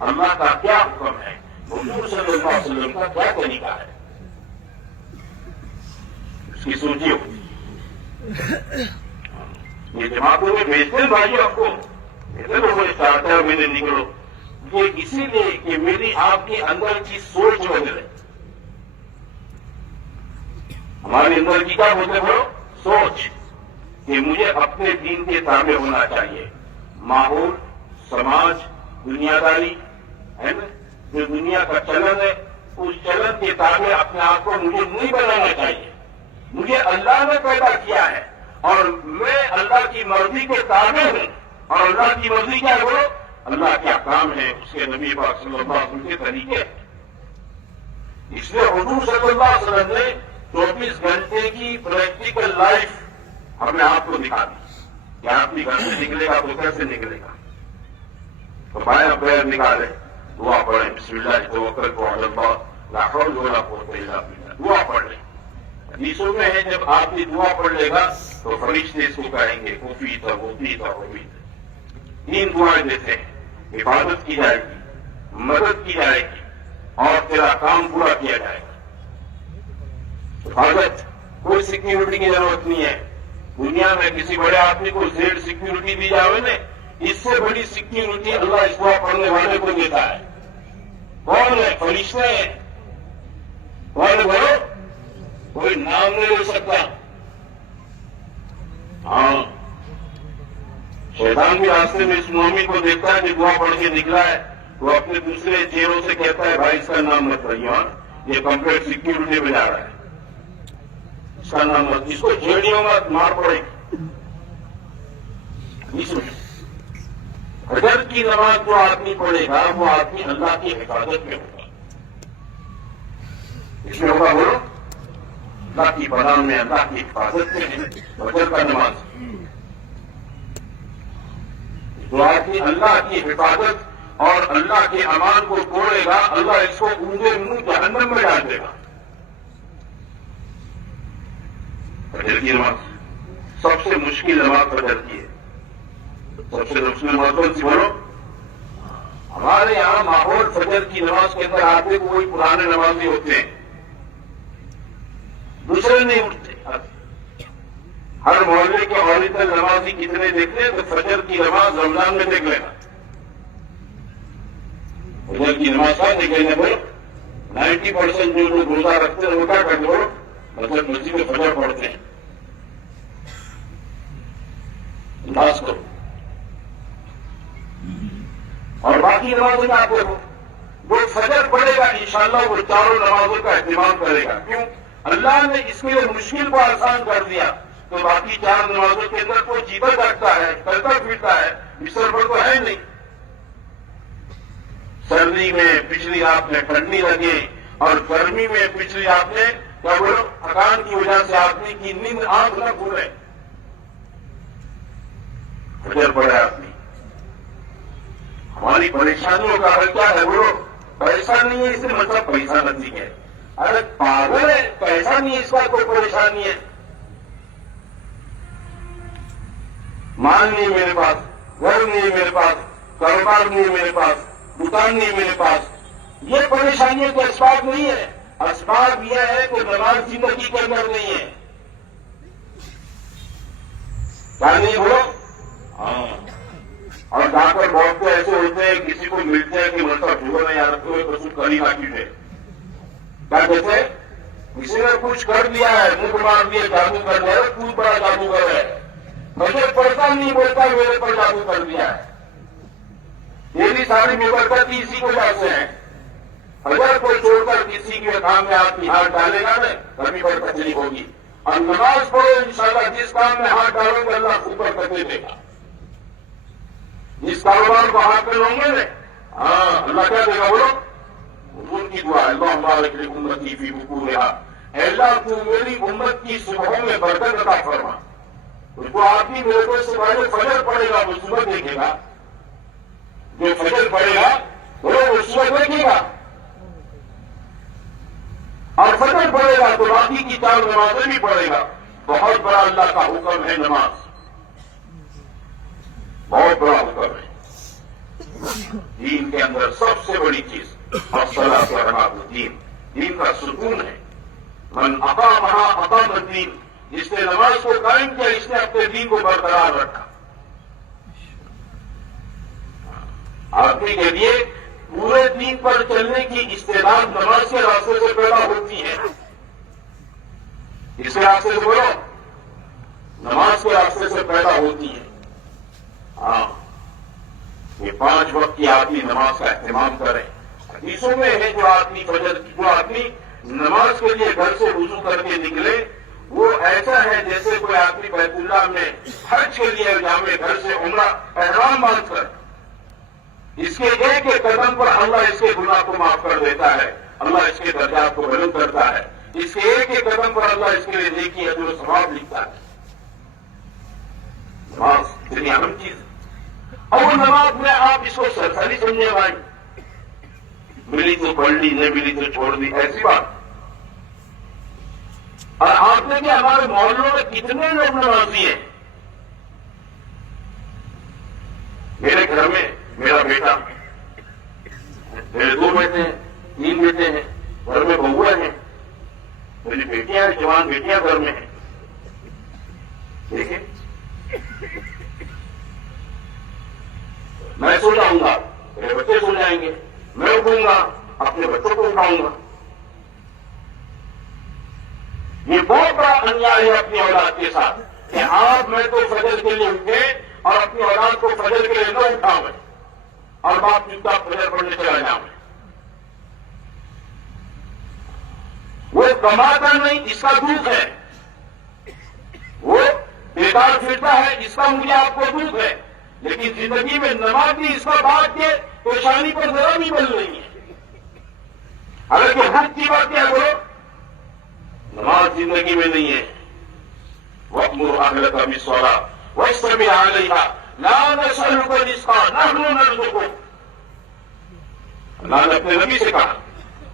اللہ کا کیا حکم ہے، حضور صلی اللہ علیہ وسلم کا کیا طریقہ ہے، اس کی سوچ یہ ہوتی. یہ جماعتوں میں بھیجتے بھائی آپ کو اسٹارٹر میں نے نکلو، یہ اسی لیے کہ میری آپ کے اندر کی سوچ بدلے. ہمارے اندر کی کیا بولتے ہو؟ سوچ، کہ مجھے اپنے دین کے تابع ہونا چاہیے. ماحول، سماج، دنیا داری ہے نا، جو دنیا کا چلن ہے اس چلن کے تابع اپنے آپ کو مجھے نہیں بنانا چاہیے. مجھے اللہ نے پیدا کیا ہے اور میں اللہ کی مرضی کے تابع ہوں. اور اللہ کی مرضی کیا ہے؟ بولو، اللہ کیا کام ہے، اس کے نبی پاک صلی اللہ علیہ وسلم کے طریقے. اس لیے حضور صلی اللہ علیہ وسلم نے 24 گھنٹے کی پریکٹیکل لائف ہمیں آپ کو دکھا دی کہ آدمی گھر سے نکلے گا تو کیسے نکلے گا. تو بائیں پیر نکالے، دعا پڑھیں، بسم اللہ توکلت علی اللہ لا حول ولا قوت الا باللہ، دعا پڑھ لیں. حدیثوں میں ہے جب آدمی دعا پڑھ لے گا تو فرشتے اس کو کہیں گے کفیت وفیت وحمید. 3 دعائیں دیتے ہیں، حفاظت کی جائے گی، مدد کی جائے گی، اور تیرا کام پورا کیا جائے گا. حفاظت، کوئی سیکیورٹی کی ضرورت نہیں ہے. دنیا میں کسی بڑے آدمی کو زیڈ سیکیورٹی دی جاوے نا، اس سے بڑی سیکیورٹی اللہ اس دعا پڑھنے والے کو دیتا ہے. کون ہے؟ فرشتے ہیں. کون بولو؟ کوئی نام نہیں لے سکتا. ہاں، شیطان بھی راستے میں اس مومن کو دیکھتا ہے جو دعا پڑھ کے نکلا ہے، وہ اپنے دوسرے چہروں سے کہتا ہے بھائی اس کا نام مت بھائی، یہ کمپلیٹ سیکیورٹی میں جا رہا ہے، اس کا نام مت، اس کو جھیڑیوں میں مار پڑے گی. فجر کی نماز جو آدمی پڑھے گا وہ آدمی اللہ کی حفاظت میں ہوگا. اس میں ہوگا بولو، اللہ کی پناہ میں، اللہ کی حفاظت میں ہے فجر کا نماز. جو آدمی اللہ کی حفاظت اور اللہ کے امان کو توڑے گا، اللہ اس کو اونچے منہ جہنم میں ڈال دے گا. فجر کی نماز سب سے مشکل نماز فجر کی ہے. سب سے مشکل نماز کون سی بولو؟ ہمارے یہاں ماحول فجر کی نماز کے اندر آتے کوئی پرانے نمازی ہوتے ہیں، دوسرے نہیں اٹھتے. ہر محلے کے اوریجنل نمازی کتنے دیکھ لیں تو فجر کی نماز رمضان میں دیکھ لینا. فجر کی نماز کا دیکھ لینا بولو. 90% جو لوگ روزہ رکھتے ہیں وہ کیا کرتے بولو؟ مطلب مسجد میں فجر پڑھتے ہیں. انداز کرو. اور باقی نمازوں میں آپ دیکھو، وہ فجر پڑھے گا انشاءاللہ وہ چاروں نمازوں کا اہتمام کرے گا. کیوں؟ اللہ نے اس کے مشکل کو آسان کر دیا. تو باقی 4 نمازوں کے اندر کوئی جیتا جاگتا ہے، چلتا پھرتا ہے، بستر پر تو ہے نہیں. سردی میں پچھلی رات میں ٹھنڈی لگے اور گرمی میں پچھلی رات میں کیا بولو تھکان کی وجہ سے آدمی کی نیند آنکھ نہ کھلے، فجر پڑے آدمی۔ ہماری پریشانیوں کا حل کیا ہے بولو؟ پیسہ نہیں ہے، اس سے مطلب پیسہ نہیں ہے۔ ارے پاگل ہے، پیسہ نہیں ہے اس کا کوئی پریشانی ہے؟ مال نہیں ہے میرے پاس، گھر نہیں ہے میرے پاس، کاروبار نہیں ہے میرے پاس، دکان نہیں ہے میرے پاس، یہ پریشانیوں کے اسباب نہیں ہے۔ اسباب یہ ہے کہ نماز زندگی کے اندر نہیں ہے۔ کیا نہیں بولو؟ ہاں۔ اور جا کر بہت سے ایسے ہوتے ہیں کسی کو ملتے ہیں کہ مطلب جھوڑ نہیں یاد رکھتے ہوئے کچھ کری باقی ہے، کیا کہتے ہیں کسی نے کچھ کر دیا ہے، منہ مار دیا، جادو کر دیا ہے، خود بڑا جادوگر ہے، مجھے پریشان نہیں بولتا میرے پر جادو کر دیا ہے۔ یہ بھی ساری بےبرکتی اسی کو جاتے ہیں۔ اگر کوئی چھوڑ کر کسی کے کام میں آپ ہاتھ ڈالے گا نا کبھی برکت نہیں ہوگی، اور نماز پڑھو انشاءاللہ جس کام میں ہاتھ ڈالو گے اللہ خوب برکت دے گا۔ جس کاروبار کو ہاتھ میں لوں گے نا ہاں اللہ کیا دے گا بولو؟ حضور کی دعا اللہ بارک لی امتی فی بکورہا، اے اللہ تو میری امت کی صبحوں میں برکت عطا فرما۔ اس کو آدمی میرے کو سے پہلے فجر پڑے گا وہ صبح دیکھے گا، جو فجر پڑے گا وہ صبح دیکھے گا، اور فجر پڑے گا تو باقی کی 4 نمازیں بھی پڑھے گا۔ بہت بڑا اللہ کا حکم ہے نماز، بہت بڑا حکم ہے۔ دین کے اندر سب سے بڑی چیز الصلاۃ الدین، دین کا ستون ہے۔ من اقامہا اقام الدین، جس نے نماز کو قائم کیا اس نے اپنے دین کو برقرار رکھا۔ آدمی کے لیے پورے دین پر چلنے کی استعداد نماز کے راستے سے پیدا ہوتی ہے۔ اس راستے سے بولو، نماز کے راستے سے پیدا ہوتی ہے۔ ہاں یہ 5 وقت کی آدمی نماز کا اہتمام کرے۔ حدیثوں میں ہے جو آدمی نماز کے لیے گھر سے وضو کر کے نکلے وہ ایسا ہے جیسے کوئی آدمی بیت اللہ میں حج کے لیے جامع گھر سے عمرہ احرام باندھ کر اس کے ایک ایک قدم پر اللہ اس کے گناہ کو معاف کر دیتا ہے، اللہ اس کے درجات کو بلند کرتا ہے، اس کے ایک ایک قدم پر اللہ اس کے لیے نیکی اجر و ثواب لکھتا ہے۔ نماز اتنی اہم چیز ہے، اور وہ نماز میں آپ اس کو سرسری سمجھے بھائی، ملی تو پڑھ لی، نہیں ملی تو چھوڑ دی، ایسی بات۔ اور آپ نے کہ ہمارے محلوں میں کتنے لوگ نمازی ہیں؟ میرے گھر میں میرا بیٹا، میرے 2 بیٹے ہیں، 3 بیٹے ہیں، گھر میں بہویں ہیں، میری بیٹیاں ہیں، جوان بیٹیاں گھر میں ہیں۔ دیکھیں میں سو جاؤں گا، میرے بچے سو جائیں گے، میں اٹھوں گا، اپنے بچوں کو اٹھاؤں گا۔ یہ بہت بڑا انیائے ہے اپنی اولاد کے ساتھ کہ آپ میں تو فجر کے لیے اٹھے اور اپنی اولاد کو فجر کے لیے نہ اٹھاؤں اور باپ چپ چاپ فجر پڑھنے چلا جاؤں۔ وہ کماتا نہیں، اس کا دکھ ہے، وہ بیکار پھرتا ہے، اس کا مجھے آپ کو دکھ ہے، لیکن زندگی میں نماز بھی اس کا بات کے پریشانی پر ذرا نہیں بن رہی ہے۔ حالانکہ حق کی بات کیا ہے بولو؟ نماز زندگی میں نہیں ہے۔ وَأْمُرْ أَهْلَكَ بِالصَّلَاةِ وَاصْطَبِرْ عَلَيْهَا لَا نَسْأَلُكَ رِزْقًا نَحْنُ نَرْزُقُكَ۔ اللہ نے اپنے نبی سے کہا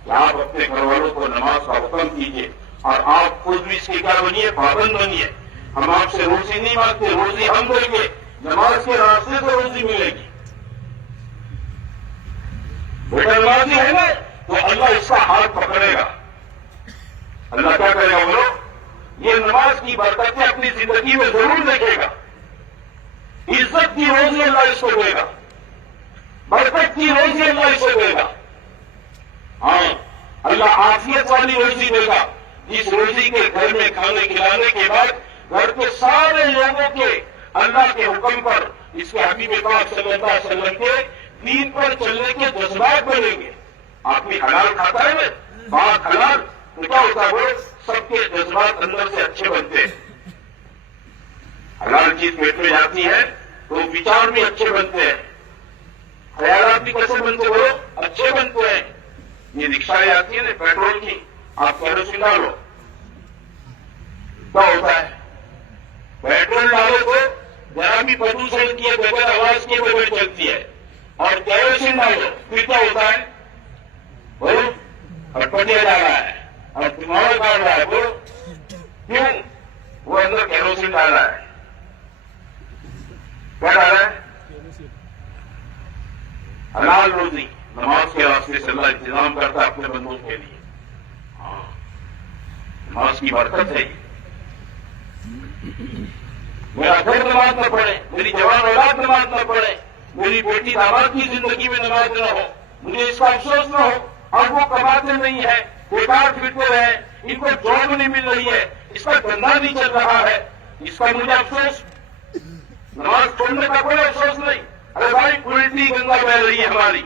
کہ آپ اپنے گھر والوں کو نماز کا حکم کیجیے اور آپ خود بھی اس کی کیا بنیے؟ پابند بنیے۔ ہم آپ سے روزی نہیں مانگتے، روزی ہم دیں گے، نماز کے راستے سے روزی ملے گی۔ بیٹا نمازی ہے نا تو اللہ اس کا ہاتھ پکڑے گا۔ اللہ کیا کرے گا بولو؟ یہ نماز کی برکتیں اپنی زندگی میں ضرور دیکھے گا۔ عزت کی روزی اللہ اس کو دے گا، برکت کی روزی اللہ اس کو دے گا۔ ہاں اللہ عافیت والی روزی دے گا، جس روزی کے گھر میں کھانے کھلانے کے بعد گھر کے سارے لوگوں کے اللہ کے حکم پر، اس کے حبیب پاک صلی اللہ علیہ وسلم کے دین پر چلنے کے جذبات بنیں گے۔ آدمی حلال کھاتا ہے نا، بات حلال تو کیا ہوتا ہے وہ سب کے جذبات اندر سے اچھے بنتے ہیں۔ حلال چیز پیٹ میں جاتی ہے تو وچار بھی اچھے بنتے ہیں۔ خیالات بھی کیسے بنتے ہو؟ اچھے بنتے ہیں. یہ رکشائیں آتی ہیں نا پیٹرول کی، آپ کیروسین ڈالو، کیا ہوتا ہے؟ پیٹرول ڈالو تو ذرا بھی پردوشن کیے بغیر، آواز کیے بغیر چلتی ہے، اور کیروسین ڈالو پھر کیا ہوتا ہے؟ بولو، پٹپٹیا جا رہا ہے اور دماغ کاٹ رہا ہے. بولو کیوں؟ وہ اندر کیروسین ڈال رہا ہے. کیا ڈال رہا ہے؟ حلال روزی نماز کے راستے سے اللہ انتظام کرتا ہے اپنے بندوں کے لیے. ہاں، نماز کی برکت ہے. میرا گھر نماز نہ پڑھے، میری جوان اولاد نماز نہ پڑھے، میری بیٹی داماد کی زندگی میں نماز نہ ہو، مجھے اس کا افسوس نہ ہو. اور وہ کماتے نہیں ہے، بیکار پھرتے رہے، ان کو جاب نہیں مل رہی ہے، اس کا دھندا نہیں چل رہا ہے، اس کا مجھے افسوس. نماز چھوڑنے کا کوئی افسوس نہیں. ارے بھائی، الٹی گنگا بہ رہی ہے ہماری،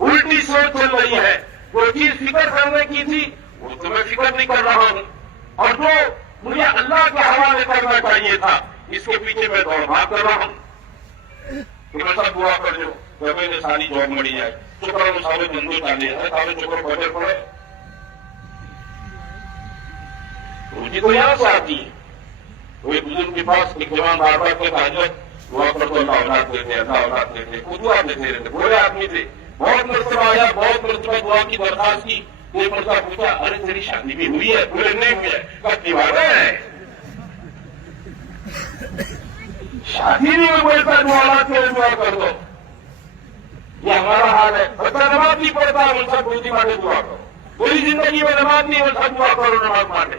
الٹی سوچ چل رہی ہے. جو چیز فکر کرنے کی تھی وہ تو میں فکر نہیں کر رہا ہوں، اور جو مجھے اللہ کے حوالے کرنا چاہیے تھا اس کے پیچھے میں دوڑ بھاگ کر رہا ہوں. کہ میں سب دعا کر دو کہ میرے ساری جاب مڑی جائے. چکر سارے بندے ڈالے سارے چکر بجر پڑے. روزی تو یہاں سے آتی ہے. کوئی بزرگ کے پاس ایک جوان بار بار کے حاجت دعا کر تو اللہ اولاد دیتے، اللہ اولاد دیتے، وہ دعا دیتے رہتے. بڑے آدمی تھے، بہت مرتبہ آیا، بہت مرتبہ دعا کی درخواست کی. ایک مرتبہ پوچھا، ارے تیری شادی بھی ہوئی ہے؟ پورے نہیں ہوئی ہے. کب دیوانہ ہے؟ شادی نہیں ہوئی بولتا دعا کے دعا کر دو. یہ ہمارا حال ہے. بچہ نماز نہیں پڑھتا، ان سب بولتی ماتے دعا کرو. پوری زندگی میں نماز نہیں، ان سب دعا کرو نماز ماتے.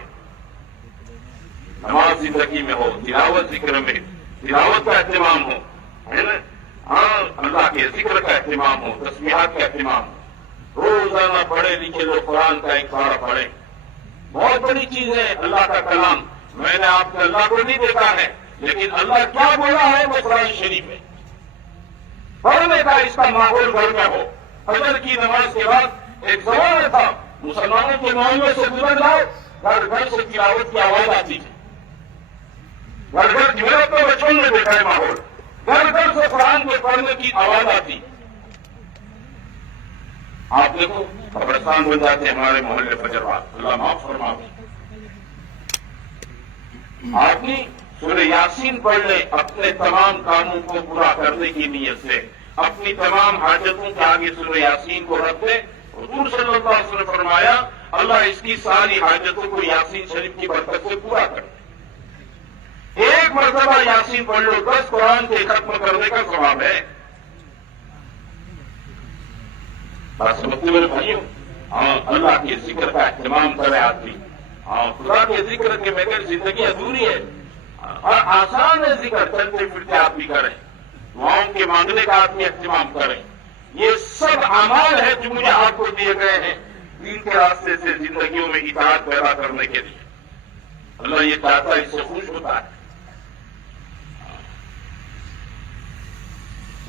نماز زندگی میں ہو، تلاوت ذکر میں، تلاوت کا اہتمام ہو، ہے نا؟ ہاں، اللہ کے ذکر کا اہتمام ہو، تسبیحات کا اہتمام ہو. روزانہ پڑھے لکھے لوگ قرآن کا ایک پارہ پڑھیں. بہت بڑی چیز ہے اللہ کا کلام. میں نے آپ کو اللہ کو نہیں دیکھا ہے، لیکن اللہ کیا بولا ہے وہ قرآن شریف ہے. پڑھنے کا اس کا ماحول گھر میں ہو. فجر کی نماز کے بعد ایک زمانہ تھا مسلمانوں کے معاملے سے گزر جاؤ، گھر گھر سے تلاوت کی آواز آتی تھی. گھر گھر کی، میں اپنے بچوں نے دیکھا ہے ماحول، گھر گھر سے قرآن کے پڑھنے کی آواز آتی. آپ دیکھو قبرستان بن جاتے ہمارے محلے فجر بعد، اللہ معاف فرما. آدمی سورہ یاسین پڑھ لے اپنے تمام کاموں کو پورا کرنے کی نیت سے، اپنی تمام حاجتوں کے آگے سورہ یاسین کو رکھ دے. حضور صلی اللہ علیہ وسلم فرمایا اللہ اس کی ساری حاجتوں کو یاسین شریف کی برکت سے پورا کر. ایک مرتبہ یاسین پڑھ لو، 10 قرآن کے ختم کرنے کا ثواب ہے. بات سمجھتے میرے بھائیوں؟ ہاں، اللہ کے ذکر کا اہتمام کرے آدمی. ہاں، خدا کے ذکر کے بغیر زندگی ادھوری ہے. اور آسان ہے ذکر، چلتے پھرتے آدمی کریں، دعاؤں کے مانگنے کا آدمی اہتمام کریں. یہ سب اعمال ہے جو مجھے آپ کو دیے گئے ہیں دین کے راستے سے زندگیوں میں اطاعت پیدا کرنے کے لیے. اللہ یہ چاہتا ہے، اس سے خوش ہوتا ہے.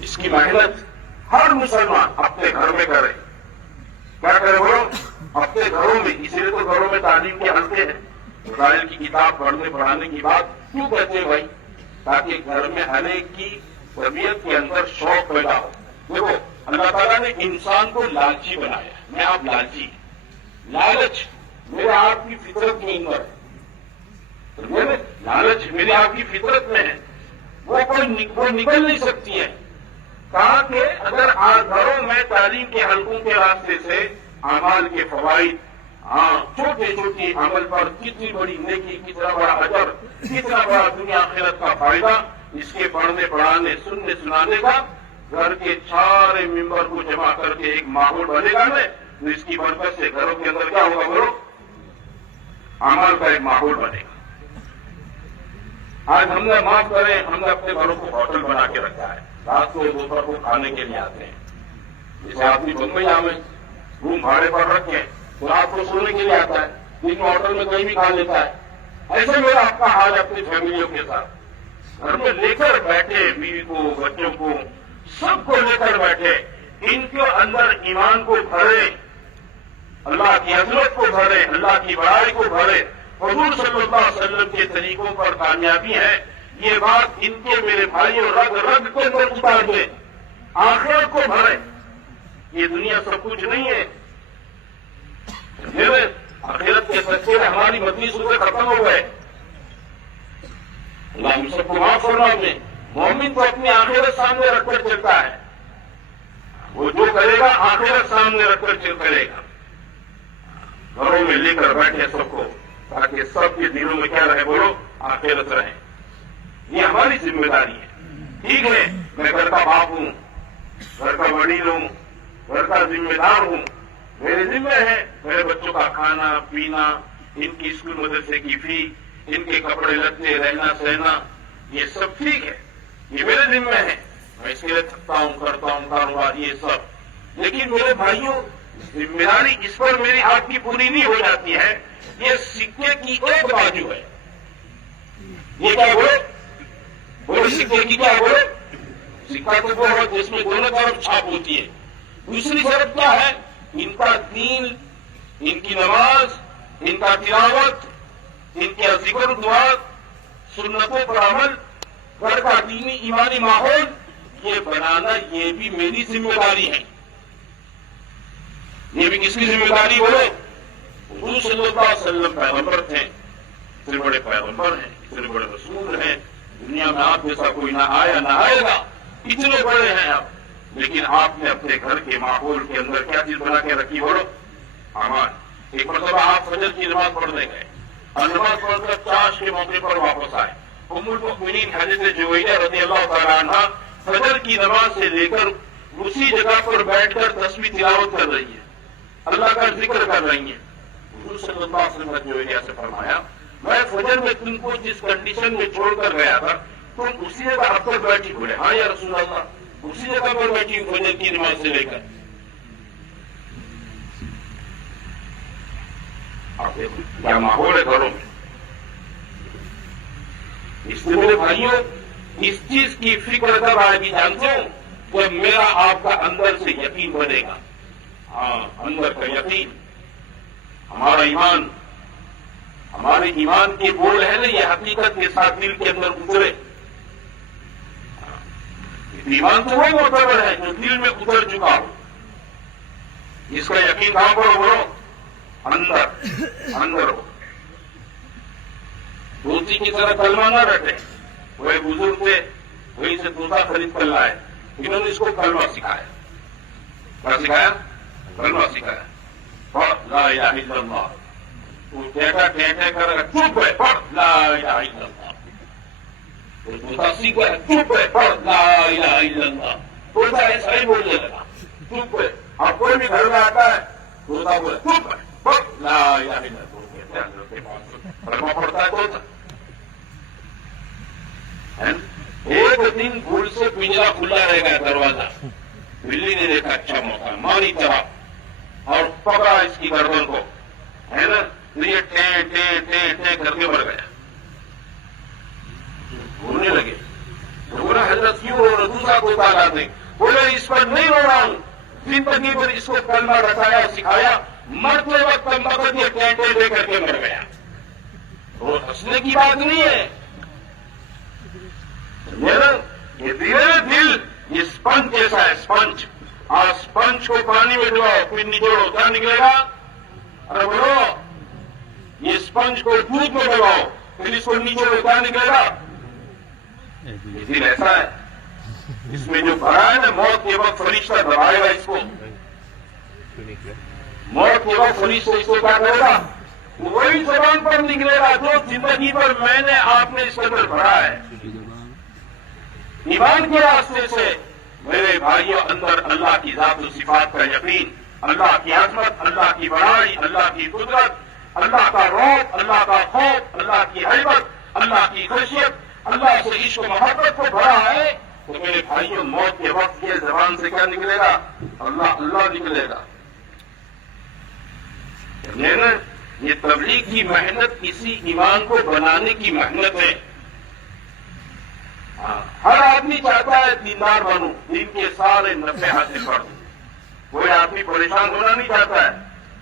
اس کی محنت ہر مسلمان اپنے گھر میں کرے. کیا کرے بولو؟ اپنے گھروں میں. اسی لیے تو گھروں میں تعلیم کے حلقے ہیں. مسائل کی کتاب پڑھنے پڑھانے کی بات کیوں کہتے ہیں بھائی؟ تاکہ گھر میں ہر ایک کی طبیعت کے اندر شوق پیدا ہو. دیکھو اللہ تعالیٰ نے انسان کو لالچی بنایا. میں آپ لالچی، لالچ میرے آپ کی فطرت میں اندر ہے. لالچ میرے آپ کی فطرت میں ہے، وہ نکل نہیں سکتی ہے. کہا کہ اگر گھروں میں تعلیم کے حلقوں کے راستے سے اعمال کے فوائد، چھوٹے چھوٹے عمل پر کتنی بڑی نیکی، کتنا بڑا اجر، کتنا بڑا دنیا آخرت کا فائدہ اس کے پڑھنے پڑھانے سننے سنانے کا، گھر کے سارے ممبر کو جمع کر کے ایک ماحول بنے گا نا، تو اس کی برکت سے گھروں کے اندر کیا ہوگا بولو؟ عمل کا ایک ماحول بنے گا. آج ہم نے معاف کریں، ہم نے اپنے گھروں کو ہوٹل بنا کے رکھا ہے. رات کو دوپہر کو کھانے کے لیے آتے ہیں. جیسے آدمی بمبئی میں روم بھاڑے پر رکھے تو رات کو سونے کے لیے آتا ہے، دن میں ہوٹل میں کہیں بھی کھا لیتا ہے. ایسے میرا آپ کا حال اپنی فیملیوں کے ساتھ گھر میں لے کر بیٹھے، بیوی کو، بچوں کو، سب کو لے کر بیٹھے. ان کے اندر ایمان کو بھرے، اللہ کی عظمت کو بھرے، اللہ کی بڑائی کو بھرے. حضور صلی اللہ علیہ وسلم کے طریقوں پر کامیابی ہے. یہ بات ان کے میرے بھائیوں رگ رگ کے اندر اتار دیں. آخرت کو بھریں. یہ دنیا سب کچھ نہیں ہے. میرے آخرت کے سچے ہماری مجلسوں سے ختم ہو گئے. اللہ ہم سب کو معاف فرمائے. مومن کو اپنی آخرت سامنے رکھ کر چلتا ہے. وہ جو کرے گا آخرت سامنے رکھ کر کرے گا. گھروں میں لے کر بیٹھے سب کو, تاکہ سب کے دلوں میں کیا رہے, بولو آخرت رہے. یہ ہماری ذمہ داری ہے. ٹھیک ہے, میں گھر کا باپ ہوں, گھر کا وڈیل ہوں, گھر کا ذمہ دار ہوں. میرے ذمہ ہے میرے بچوں کا کھانا پینا, ان کی اسکول مدرسے کی فی, ان کے کپڑے لتے, رہنا سہنا, یہ سب ٹھیک ہے, یہ میرے ذمہ ہے. میں اس کے لیے تھکتا ہوں, کرتا ہوں کاروبار یہ سب. لیکن میرے بھائیوں, ذمہ داری اس پر میری آپ کی پوری نہیں ہو جاتی ہے. یہ سکے کی ایک بازو ہے. یہ کیا بولے, بولے سکے کی کیا بولے, سکہ تو وہ ہے جس میں دونوں طرف چھاپ ہوتی ہے. دوسری طرف کیا ہے, ان کا دین, ان کی نماز, ان کا تلاوت, ان کے ذکر دعا, سنتوں پر عمل, گھر کا دینی ایمانی ماحول, یہ بنانا یہ بھی میری ذمہ داری ہے. یہ بھی کس کی ذمہ داری بولے, حضور صلی اللہ علیہ وسلم پیغمبر تھے, اتنے بڑے پیغمبر ہیں, اتنے بڑے رسول ہیں. دنیا میں آپ جیسا کوئی نہ آیا نہ آئے گا, اتنے بڑے ہیں آپ. لیکن آپ نے اپنے گھر کے ماحول کے اندر کیا چیز بنا کے رکھی, بولو امان. ایک مرتبہ آپ فجر کی نماز پڑھنے گئے, اور نماز پڑھ کر چاش کے موقع پر واپس آئے. ام المؤمنین حضرت جویریہ رضی اللہ تعالیٰ عنہ فجر کی نماز سے لے کر اسی جگہ پر بیٹھ کر تسبیح تلاوت کر رہی ہے, اللہ کا ذکر کر رہی ہیں. حضور صلی اللہ علیہ وسلم نے جویریہ سے فرمایا, میں فجر میں تم کو جس کنڈیشن میں چھوڑ کر گیا تھا تم اسی جگہ اب تک بیٹھی. بولے ہاں یا رسول اللہ, اسی جگہ پر بیٹھی ہوں فجر کی نماز سے لے کر. آپ دیکھو کیا ماحول ہے گھروں میں. اس لیے میرے بھائیوں, اس چیز کی فکر کر آئے گی, جانتے ہوں, جب میرا آپ کا اندر سے یقین بنے گا. ہاں, اندر کا یقین, ہمارا ایمان, ہمارے ایمان کی بول ہے نا, یہ حقیقت کے ساتھ دل کے اندر اترے. ایمان تو وہ معتبر ہے جو دل میں اتر چکا ہو. اس کا یقین کہاں پر ہو, اندر اندر ہو. دوستی کی طرح کلمہ نہ رٹے. وہ ایک بزرگ تھے, وہیں سے دوسرا خرید کر لائے, انہوں نے اس کو کلمہ سکھایا. کیا سکھایا, کلمہ سکھایا. پڑھ لا الہ الا اللہ. وہ ٹیٹا ٹیٹے کر چپ ہے, پڑھ لا الہ الا اللہ. دوسرا سیکھ ہے, چپ ہے, پڑھ لا الہ الا اللہ. دوسرا ایسا ہی بولنے لگا, چپ ہے. اب کوئی بھی گھر میں آتا ہے, دوسرا بولے چپ ہے, پڑھ لا الہ الا اللہ. کلمہ پڑھتا ہے تو ایک دن بھول سے پنجرا کھلا رہ گیا, دروازہ, بلی نے دیکھا اچھا موقع, ماری طرح اور پکڑا اس کی گردن کو, ہے نا, یہ ٹیں ٹیں ٹیں ٹیں کر کے مر گیا. رونے لگے, بولا حضرت کیوں رو رہے, دوسرا کوئی تعداد نہیں. بولے اس پر نہیں رو رہا ہوں, زندگی پر اس کو کلمہ رکھایا سکھایا, مرتے وقت مقد یہ ٹیں ٹیں دے کر کے مر گیا. وہ ہنسنے کی بات نہیں ہے. یہ دل یہ اسپنج جیسا ہے, اسپنج. اور اسپنج کو پانی میں ڈباؤ, پھر نچوڑو, کیا نکلے گا, ارے بولو. یہ اسپنج کو دودھ میں ڈباؤ, پھر اس کو نچوڑو, کیا نکلے گا. یہ دل ایسا ہے, اس میں جو بھرا ہے نا, موت کے وقت فرشتہ دبائے گا اس کو. موت کے وقت فرشتہ اس کو کیا کرے گا, وہی زبان پر نکلے گا جو زندگی پر میں نے آپ نے اس کے اندر بھرا ہے. ایمان کے راستے سے میرے بھائیوں اندر اللہ کی ذات و صفات کا یقین, اللہ کی عظمت, اللہ کی بڑائی, اللہ کی قدرت, اللہ کا رعب, اللہ کا خوف, اللہ کی حیبت, اللہ کی خشیت, اللہ سے عشق و محبت کو بھرا ہے. تو میرے بھائیوں موت کے وقت یہ زبان سے کیا نکلے گا, اللہ اللہ نکلے گا. یہ تبلیغ کی محنت کسی ایمان کو بنانے کی محنت ہے. ہر آدمی چاہتا ہے دیندار بنوں, دین کے سارے نفع حاصل کروں. کوئی آدمی پریشان ہونا نہیں چاہتا ہے,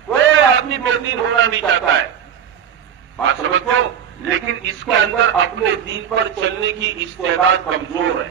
کوئی آدمی بے دین ہونا نہیں چاہتا ہے. بات سمجھتے ہو, لیکن اس کے اندر اپنے دین پر چلنے کی استعداد کمزور ہے.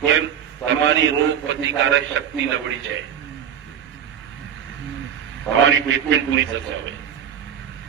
કેમ? તમારી રોગ પ્રતિકારક શક્તિ નબળી છે, તમારી ટ્રીટમેન્ટ પૂરી થશે। હવે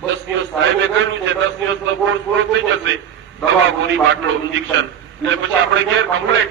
10 દિવસ સાહેબે કર્યું છે, 10 દિવસનો કોર્સ પૂરો થઈ જશે, દવા ગોળી બાટલો ઇન્જેક્શન, એટલે પછી આપણે ઘેર કમ્પ્લેટ।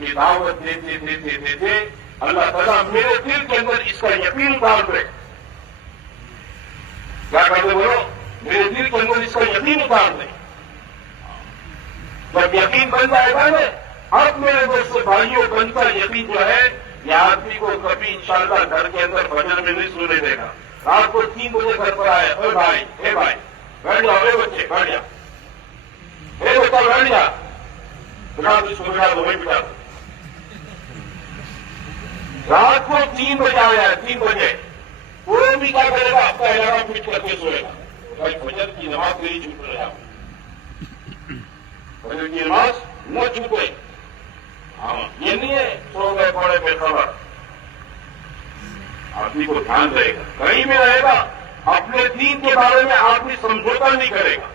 یہ دعوت دیتے دیتے دیتے اللہ تعالیٰ میرے دل کے اندر اس کا یقین ڈال دے. کیا کرتے بولو؟ میرے دل کے اندر اس کا یقین ڈال دے. جب یقین بن جائے گا نا، اب میرے دوست بھائیوں بنتا یقین جو ہے، یہ آدمی کو کبھی انشاءاللہ گھر کے اندر فجر میں نہیں سونے دے گا. رات کو 3 بجے گھر پر آئے، اے بھائی بیٹھ جاؤ، اے بچے بیٹھ جاؤ، اے بچہ بیٹھ جا، بٹھا دو، اس کو بٹھا دو، وہی بٹھا دو. رات کو 3 بجے آیا ہے، 3 بجے کوئی بھی کیا کرے گا؟ آپ کا الارم فٹ کر کے سوئے گا. بھائی فجر کی نماز میری چھوٹ رہے آپ، فجر کی نماز نہ چھوٹے. ہاں یہ نہیں ہے سو گئے پڑے بے خبر. آدمی کو دھیان رہے گا، کہیں بھی رہے گا، اپنے دین کے بارے میں آدمی سمجھوتا نہیں کرے گا.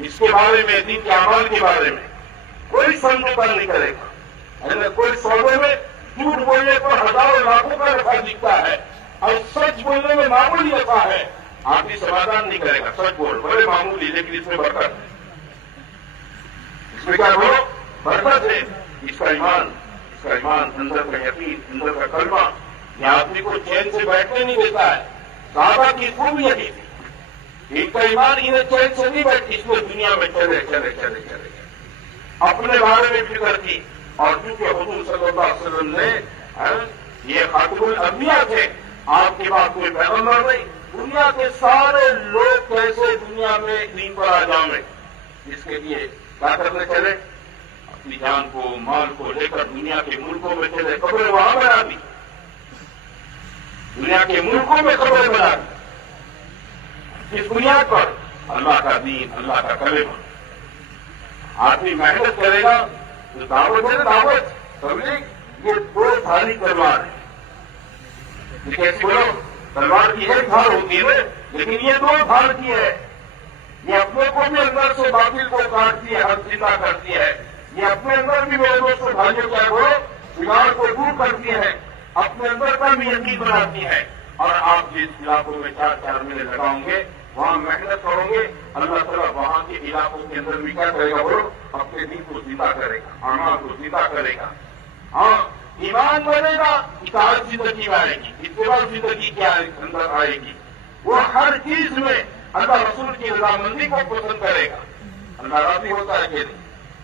اس کے بارے میں، دین کے اعمال کے بارے میں کوئی سمجھوتا نہیں کرے گا. کوئی سودے میں جھوٹ بولنے پر ہزاروں لاکھوں کا نفع دکھتا ہے اور سچ بولنے میں معمولی نفع ہے، آدمی سمادھان نہیں کرے گا. سچ بول بڑے معمولی، لیکن اس میں برکت ہے. اس میں کیا بولو؟ برکت ہے. اس کا ایمان، اندر کا یقین، اندر کا کلمہ، یہ آدمی کو چین سے بیٹھنے نہیں دیتا ہے. صحابہ کی خوب یہی تھی، ایک کا ایمان انہیں چین سے نہیں بیٹھتی، اس میں دنیا میں چلے چلے چلے چلے اپنے بارے میں فکر کی. اور کیونکہ حضور صلی اللہ علیہ وسلم نے یہ خاتم الانبیاء تھے، آپ کے بعد کوئی پیغمبر نہیں. دنیا کے سارے لوگ کیسے دنیا میں دین پر آ جائیں، اس کے لیے کیا کرنے چلے؟ اپنی جان کو، مال کو لے کر دنیا کے ملکوں میں چلے، قبریں وہاں بنا دی، دنیا کے ملکوں میں قبریں بنا دی. اس بنیاد پر اللہ کا دین، اللہ کا کلمہ. آدمی محنت کرے گا تو دعوت تبلیغ یہ 2 دھاری تلوار ہے. کیسی بولو؟ تلوار کی ایک دھار ہوتی ہے، لیکن یہ 2 دھار کی ہے. یہ اپنے کو بھی اندر سے باطل کو کاٹتی ہے، حد زندہ کرتی ہے. یہ اپنے اندر بھی میرے دوستوں بھائیوں کیا وہ بگاڑ کو دور کرتی ہے، اپنے اندر کا بھی یقین بناتی ہے. اور آپ جس علاقوں میں 4 مہینے لگاؤں گے، وہاں محنت کرو گے، اللہ تعالیٰ وہاں کے علاقوں کے اندر بھی کیا کرے گا؟ وہ اپنے دین کو زندہ کرے گا، اعمال کو زندہ کرے گا. ہاں ایمان بنے گا، اطاعت زندگی میں آئے گی، اتباع زندگی کے اندر آئے گی. وہ ہر چیز میں اللہ رسول کی رضامندی کو پسند کرے گا. اللہ راضی ہوتا ہے کہ نہیں؟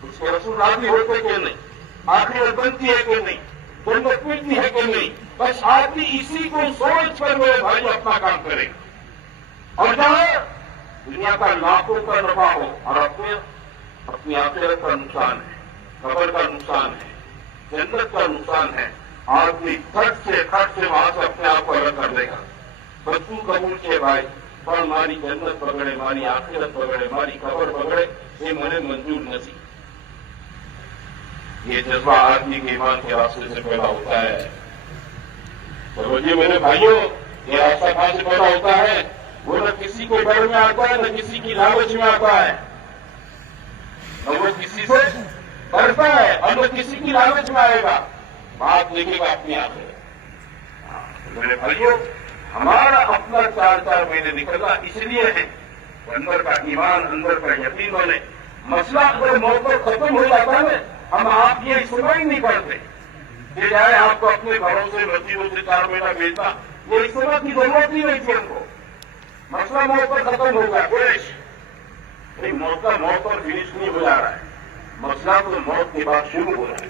اس کے رسول راضی ہوتے کہ نہیں؟ آخرت بنتی ہے کہ نہیں؟ جنت ملتی ہے کہ نہیں؟ بس آدمی اسی کو سوچ کر میرے بھائی اپنا کام کرے گا. اور جہاں دنیا کا لاکھوں کا نفع ہو اور اپنی آخرت کا نقصان ہے، قبر کا نقصان ہے، جنت کا نقصان ہے، آدمی خرچ سے وہاں سے اپنے آپ کو الگ کر دے گا. بس تو قبول کیے بھائی، پر ہماری جنت پکڑے، ہماری آخرت پکڑے، ہماری قبر پکڑے، یہ مجھے منظور نہیں. یہ جذبہ آدمی کے ایمان کے راستے سے پیدا ہوتا ہے. یہ میرے بھائیوں، یہ راستہ کہاں سے پیدا ہوتا ہے؟ وہ نہ کسی کے ڈر میں آتا ہے، نہ کسی کی لالچ میں آتا ہے. نہ وہ کسی سے ڈرتا ہے اور نہ کسی کی لالچ میں آئے گا. بات دیکھے گا اپنی آنکھیں. میرے بھائیوں، ہمارا اپنا 4 مہینے نکلنا اس لیے ہے اندر کا ایمان، اندر کا یقین بنے. مسئلہ اگر موت پر ختم ہو جاتا ہے، ہم آپ یہ استعمال ہی نہیں کرتے کہ چاہے آپ کو اپنے گھروں سے مسجدوں سے 4 مہینہ بھیجنا، یہ استعمال کی ضرورت ہی نہیں تھی ہم کو. مسئلہ موت پر ختم ہوگا، فنش نہیں. موت پر فنش نہیں ہو جا رہا ہے، مسئلہ تو موت کے بعد شروع ہو رہا ہے.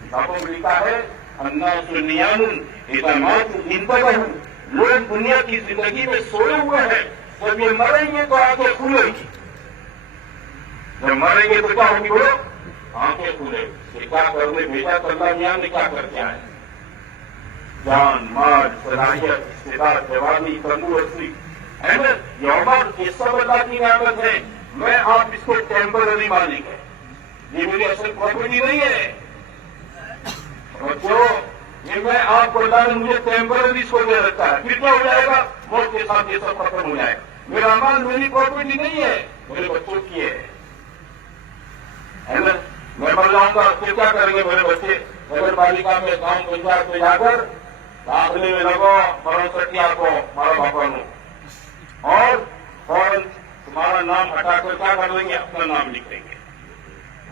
کتابوں میں لکھا ہے الناس نیام اذا ماتوا انتبہوا، لوگ دنیا کی زندگی میں سوئے ہوئے ہیں، جب یہ مریں گے تو آنکھیں کھلے گی. جب مریں گے تو کیا ہوگی؟ بولو، آنکھیں کھلے. کیا کرنے بھیجا تو اللہ میاں نے کیا کر کے آئے؟ جان، مال، صلاحیت، استعداد، جوانی، تندرستی، احمد، یہ عمر، یہ سب اللہ کی نعمت ہے. میں آپ اس کو ٹیمپرری مالک ہے، یہ میری اصل پراپرٹی نہیں ہے. بچوں، یہ میں آپ کو اللہ نے مجھے ٹیمپرری اس کو دے رکھا ہے. پھر کیا ہو جائے گا؟ موت کے ساتھ یہ سب ختم ہو جائے گا. میرا مال میری پراپرٹی نہیں ہے، میرے بچوں کی ہے. میں مر جاؤں گا پھر کیا کریں گے میرے بچے؟ نگر پالکا میں گاؤں پنچایت میں جا کر داخلے میں لگو مرن سٹیا کو مارا باپا نو، اور فوراً تمہارا نام ہٹا کر کیا کر دیں گے؟ اپنا نام لکھ دیں گے.